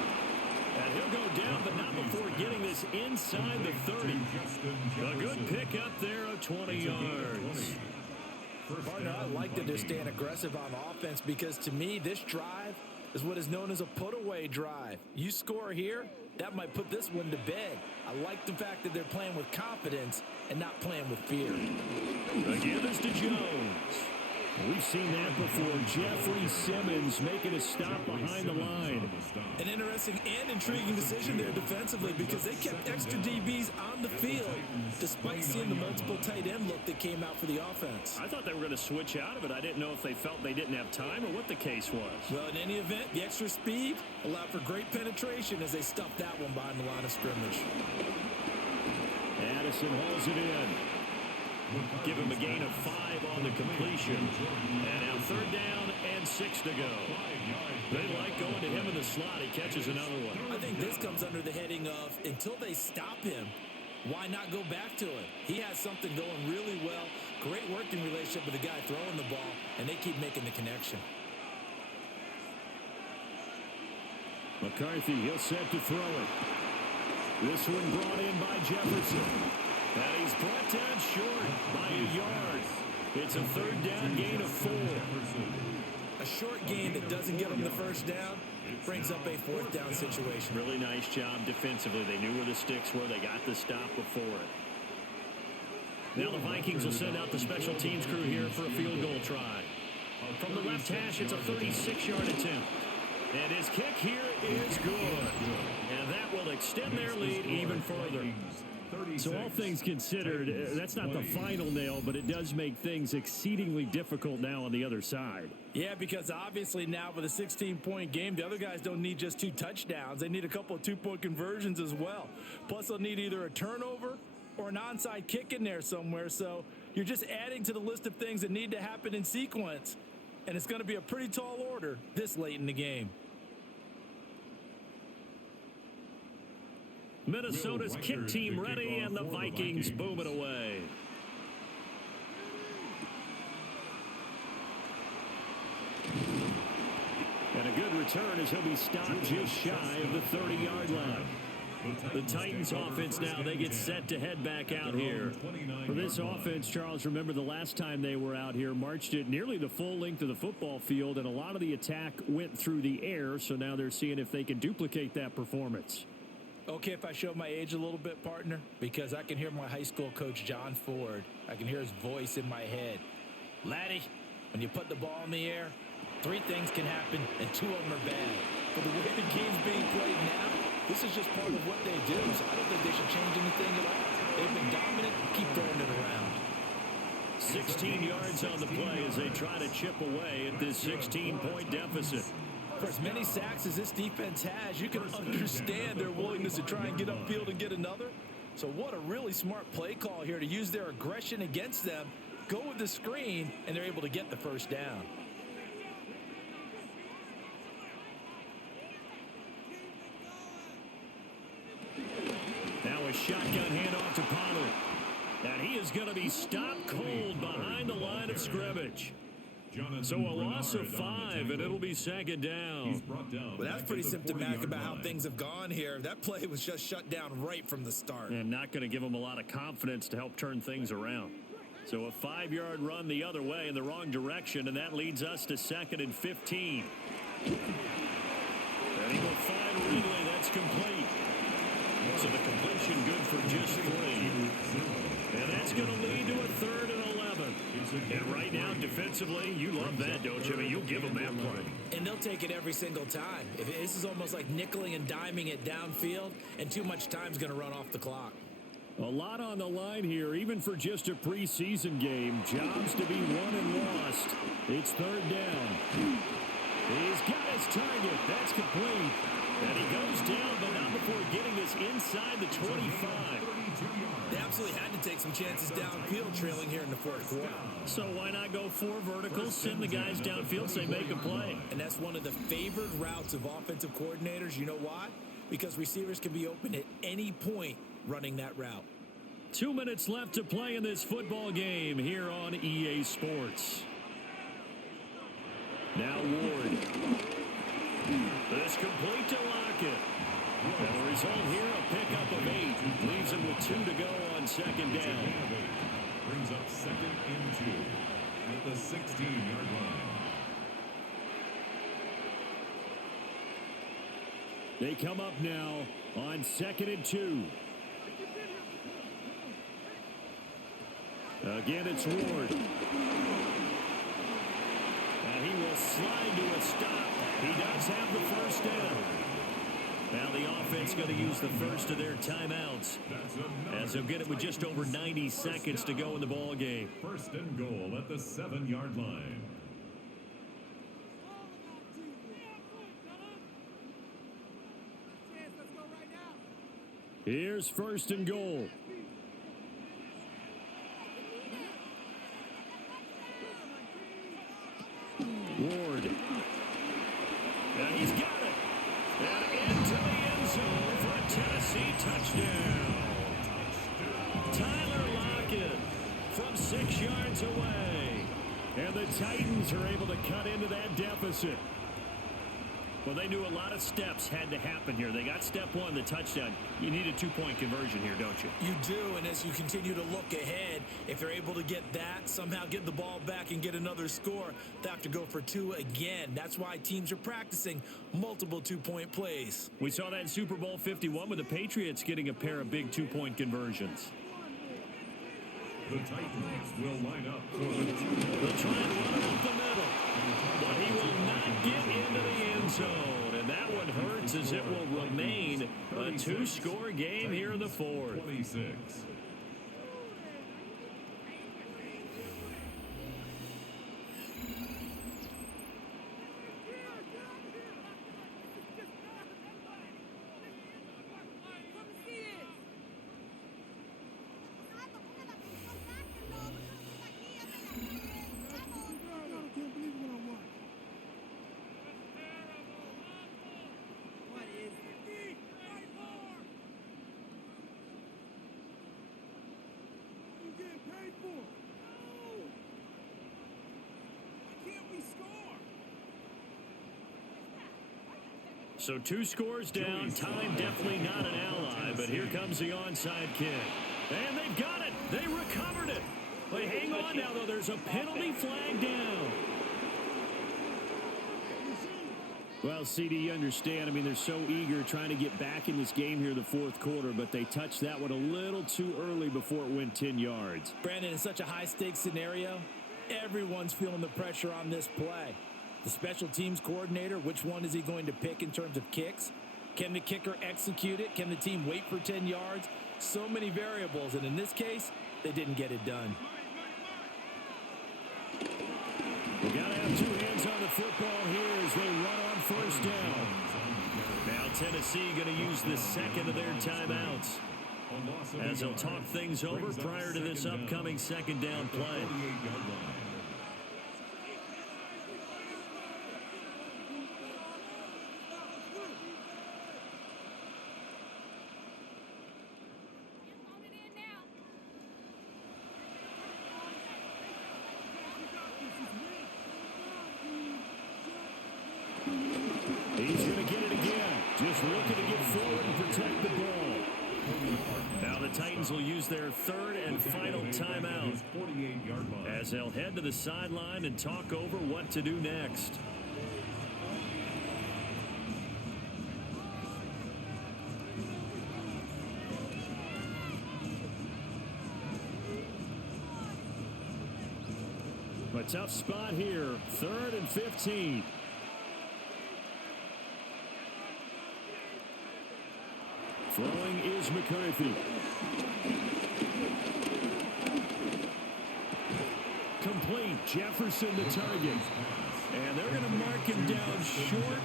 And he'll go down, but not before getting this inside the 30. A good pickup there of 20 yards. Partner, I like that they're staying aggressive on offense because to me, this drive is what is known as a put-away drive. You score here, that might put this one to bed. I like the fact that they're playing with confidence and not playing with fear. The give is to Jones. We've seen that before. Jeffrey Simmons making a stop behind the line. An interesting and intriguing decision there defensively because they kept extra DBs on the field despite seeing the multiple tight end look that came out for the offense. I thought they were going to switch out of it. I didn't know if they felt they didn't have time or what the case was. Well, in any event, the extra speed allowed for great penetration as they stuffed that one behind the line of scrimmage. Addison hauls it in. Give him a gain of 5 on the completion. And now 3rd down and 6 to go. They like going to him in the slot. He catches another one. I think this comes under the heading of until they stop him, why not go back to it? He has something going really well. Great working relationship with the guy throwing the ball, and they keep making the connection. McCarthy, he'll set to throw it. This one brought in by Jefferson. And he's brought down short by a yard. It's a 3rd down gain of 4. A short gain that doesn't get them the first down brings up a 4th down situation. Really nice job defensively. They knew where the sticks were. They got the stop before it. Now the Vikings will send out the special teams crew here for a field goal try. From the left hash, it's a 36-yard attempt. And his kick here is good. And that will extend their lead even further. So all things considered, that's not the final nail, but it does make things exceedingly difficult now on the other side. Yeah, because obviously now with a 16-point game, the other guys don't need just 2 touchdowns. They need a couple of 2-point conversions as well. Plus, they'll need either a turnover or an onside kick in there somewhere. So you're just adding to the list of things that need to happen in sequence. And it's going to be a pretty tall order this late in the game. Minnesota's kick team ready, and the Vikings boom it away. And a good return as he'll be stopped just shy of the 30-yard line. The Titans offense now, they get set to head back out here. For this offense, Charles, remember the last time they were out here, marched it nearly the full length of the football field, and a lot of the attack went through the air, so now they're seeing if they can duplicate that performance. Okay, if I show my age a little bit, partner, because I can hear my high school coach, John Ford. I can hear his voice in my head. Laddie, when you put the ball in the air, 3 things can happen, and 2 of them are bad. But the way the game's being played now, this is just part of what they do, so I don't think they should change anything at all. They've been dominant. Keep throwing it around. 16 yards on the play as they try to chip away at this 16-point deficit. For as many sacks as this defense has, you can understand their willingness to try and get upfield and get another. So what a really smart play call here to use their aggression against them, go with the screen, and they're able to get the first down. Now a shotgun handoff to Pollard. And he is going to be stopped cold behind the line of scrimmage. So a loss of 5, and it'll be second down. Well, that's pretty symptomatic about how things have gone here. That play was just shut down right from the start. And not going to give them a lot of confidence to help turn things around. So a 5-yard run the other way in the wrong direction, and that leads us to 2nd and 15. And he will find Ridley. That's complete. So the completion good for just 3. And that's going to lead to a 3rd and 11. And right now, defensively, you love that, don't you? I mean, you'll give them that play. And they'll take it every single time. This is almost like nickeling and diming it downfield, and too much time's going to run off the clock. A lot on the line here, even for just a preseason game. Jobs to be won and lost. It's 3rd down. He's got his target. That's complete. And he goes down, but not before getting this inside the 25. They absolutely had to take some chances downfield trailing here in the 4th quarter. So why not go 4 verticals, send the guys downfield, say make a play? And that's one of the favored routes of offensive coordinators. You know why? Because receivers can be open at any point running that route. 2 minutes left to play in this football game here on EA Sports. Now Ward. This complete to Lockett. And the result here, a pickup of 8. Leaves him with 2 to go on 2nd down. Brings up 2nd and 2 at the 16-yard line. They come up now on 2nd and 2. Again, it's Ward. And he will slide to a stop. He does have the first down. Now the offense going to use the first of their timeouts, as they'll get it with just over 90 seconds to go in the ball game. 1st and goal at the 7-yard line. Here's 1st and goal. Ward. And he's got it. And into the end zone for a Tennessee touchdown. Tyler Lockett from 6 yards away. And the Titans are able to cut into that deficit. Well, they knew a lot of steps had to happen here. They got step 1, the touchdown. You need a 2-point conversion here, don't you? You do, and as you continue to look ahead, if they're able to get that, somehow get the ball back and get another score, they have to go for 2 again. That's why teams are practicing multiple 2-point plays. We saw that in Super Bowl 51 with the Patriots getting a pair of big 2-point conversions. The Titans will line up for the 2. They'll try and run it up the middle, but he will not get into the end zone, and that one hurts as it will remain a 2-score game here in the 4th. 26. So 2 scores down. Time definitely not an ally, but here comes the onside kick. And they've got it. They recovered it. But hang on now, though. There's a penalty flag down. Well, CD, you understand. I mean, they're so eager trying to get back in this game here in the fourth quarter, but they touched that one a little too early before it went 10 yards. Brandon, in such a high-stakes scenario, everyone's feeling the pressure on this play. The special teams coordinator, which one is he going to pick in terms of kicks? Can the kicker execute it? Can the team wait for 10 yards? So many variables, and in this case, they didn't get it done. We got to have 2 hands on the football here as they run on first down. Now Tennessee going to use the second of their timeouts as they'll talk things over prior to this upcoming second down play. He's going to get it again. Just looking to get forward and protect the ball. Now the Titans will use their third and final timeout as they'll head to the sideline and talk over what to do next. A tough spot here. 3rd and 15. Throwing is McCarthy. Complete. Jefferson the target. And they're going to mark him down short,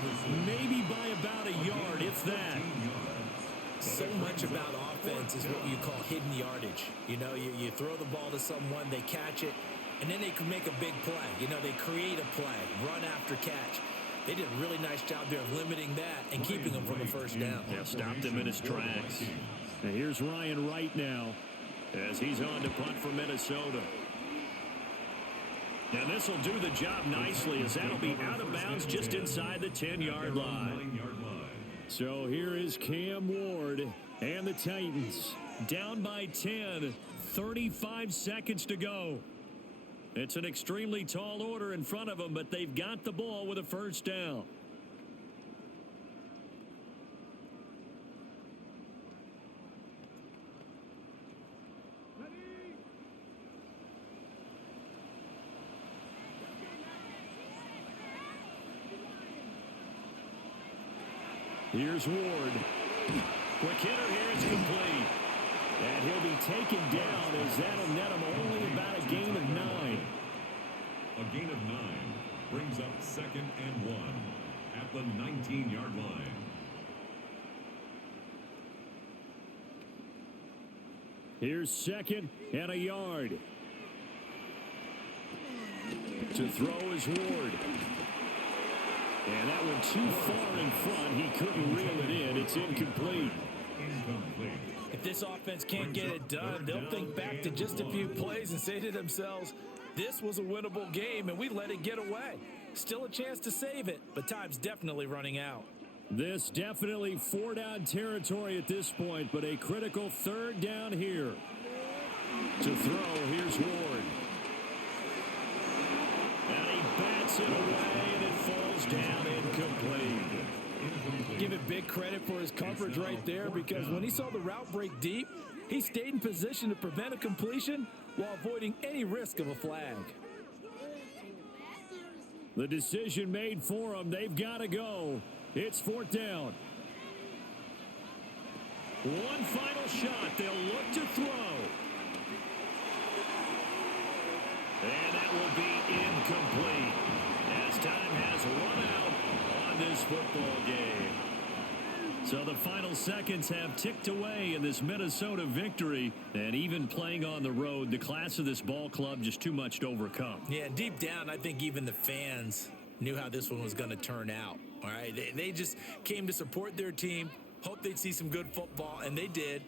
maybe by about a yard, if that. So much about offense is what you call hidden yardage. You know, you throw the ball to someone, they catch it, and then they can make a big play. You know, they create a play, run after catch. They did a really nice job there of limiting that and keeping him from a first down. Yeah, stopped him in his tracks. And here's Ryan Wright now as he's on to punt for Minnesota. Now this will do the job nicely as that'll be out of bounds just inside the 10-yard line. So here is Cam Ward and the Titans down by 10, 35 seconds to go. It's an extremely tall order in front of them, but they've got the ball with a first down. Here's Ward. Quick hitter here. It's complete. And he'll be taken down as that'll net him only about a gain of 9. A gain of 9 brings up 2nd and 1 at the 19-yard line. Here's 2nd and a yard. To throw is Ward. And that went too far in front. He couldn't reel it in. It's incomplete. If this offense can't get it done, they'll think back to just a few plays and say to themselves, this was a winnable game and we let it get away. Still a chance to save it, but time's definitely running out. This definitely 4-down territory at this point, but a critical 3rd down here. To throw, here's Ward. And he bats it away, and it falls down incomplete. Give it big credit for his coverage right there, because when he saw the route break deep, he stayed in position to prevent a completion while avoiding any risk of a flag. The decision made for them. They've got to go. It's 4th down. One final shot. They'll look to throw. And that will be incomplete as time has run out on this football game. So the final seconds have ticked away in this Minnesota victory. And even playing on the road, the class of this ball club just too much to overcome. Yeah, deep down, I think even the fans knew how this one was going to turn out. All right, they just came to support their team, hoped they'd see some good football, and they did.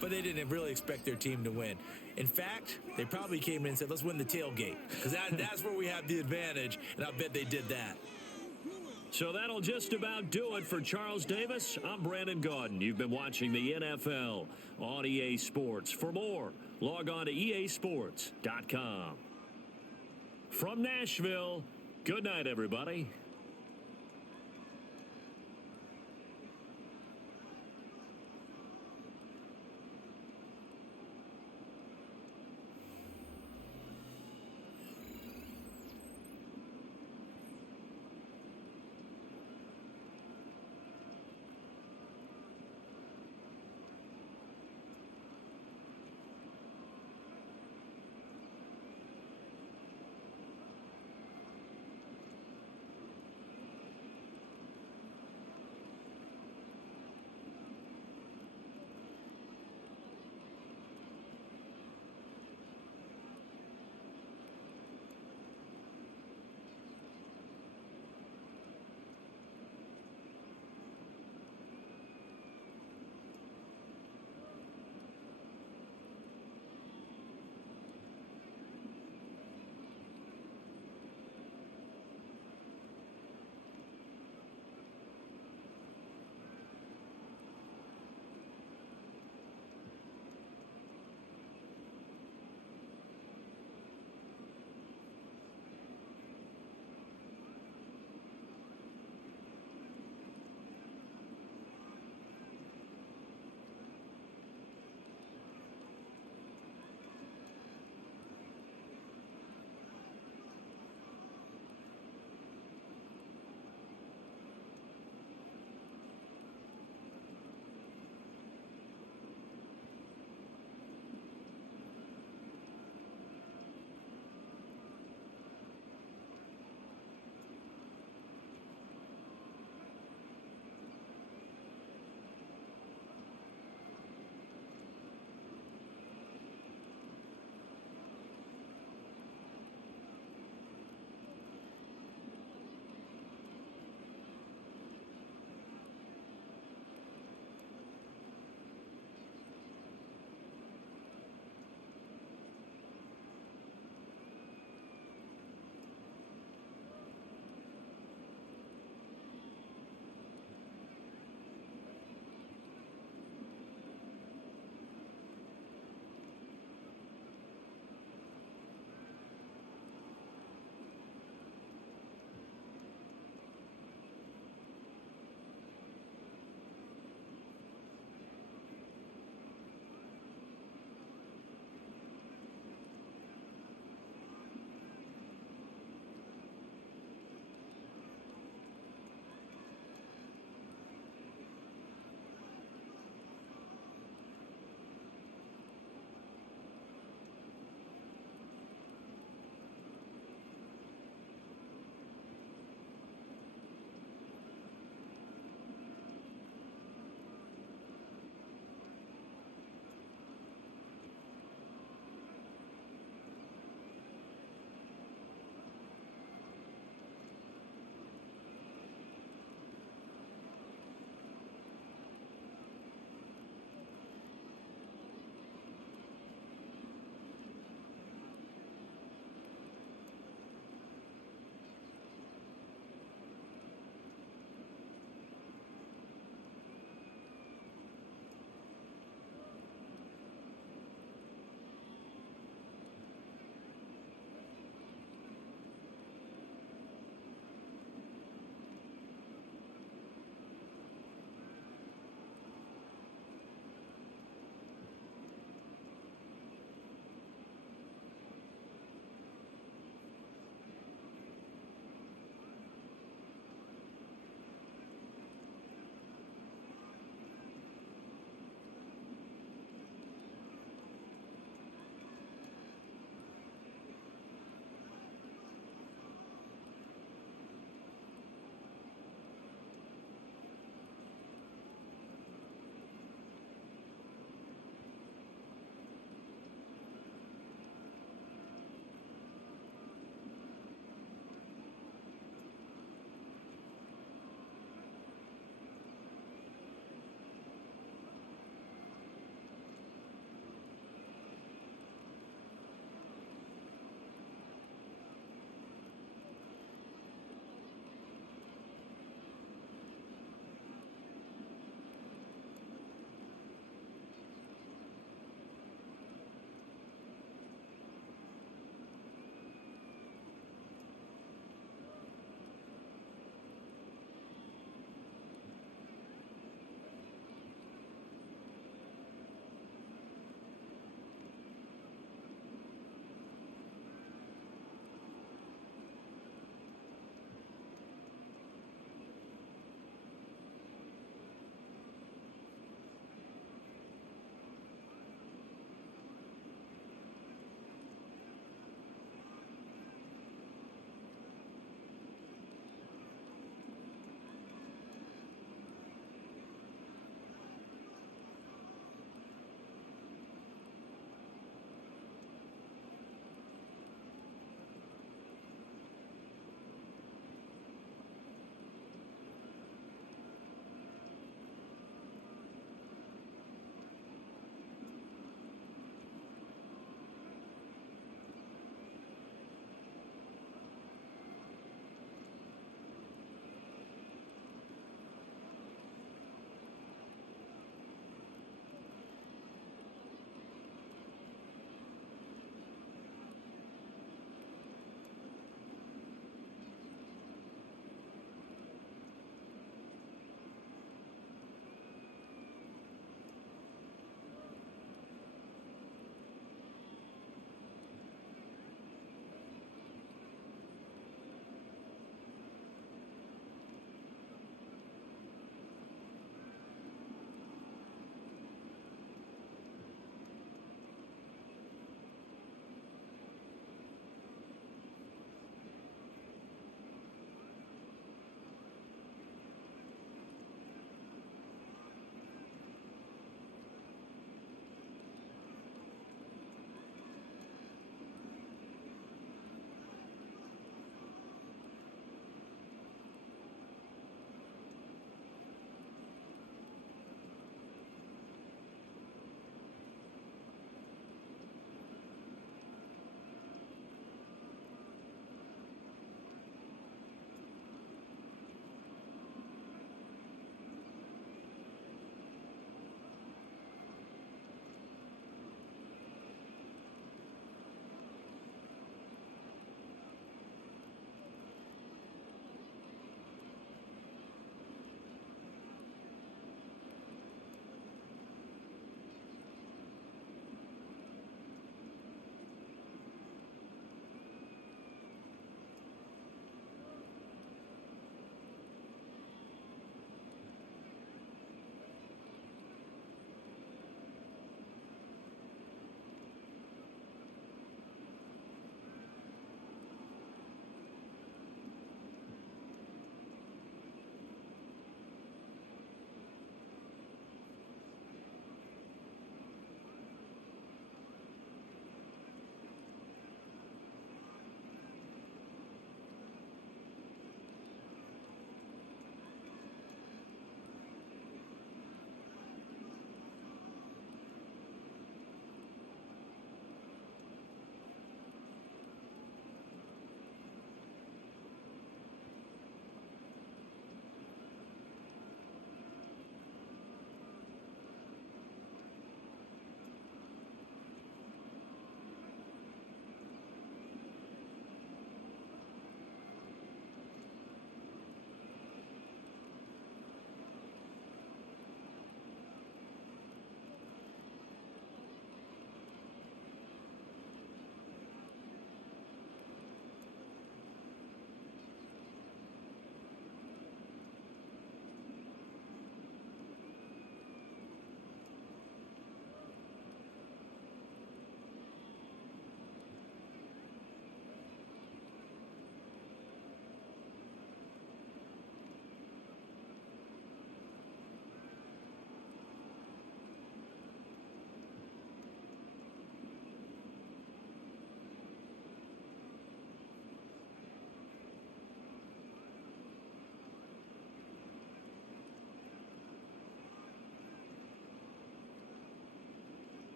But they didn't really expect their team to win. In fact, they probably came in and said, let's win the tailgate, because that's where we have the advantage, and I bet they did that. So that'll just about do it for Charles Davis. I'm Brandon Gaudin. You've been watching the NFL on EA Sports. For more, log on to easports.com. From Nashville, good night, everybody.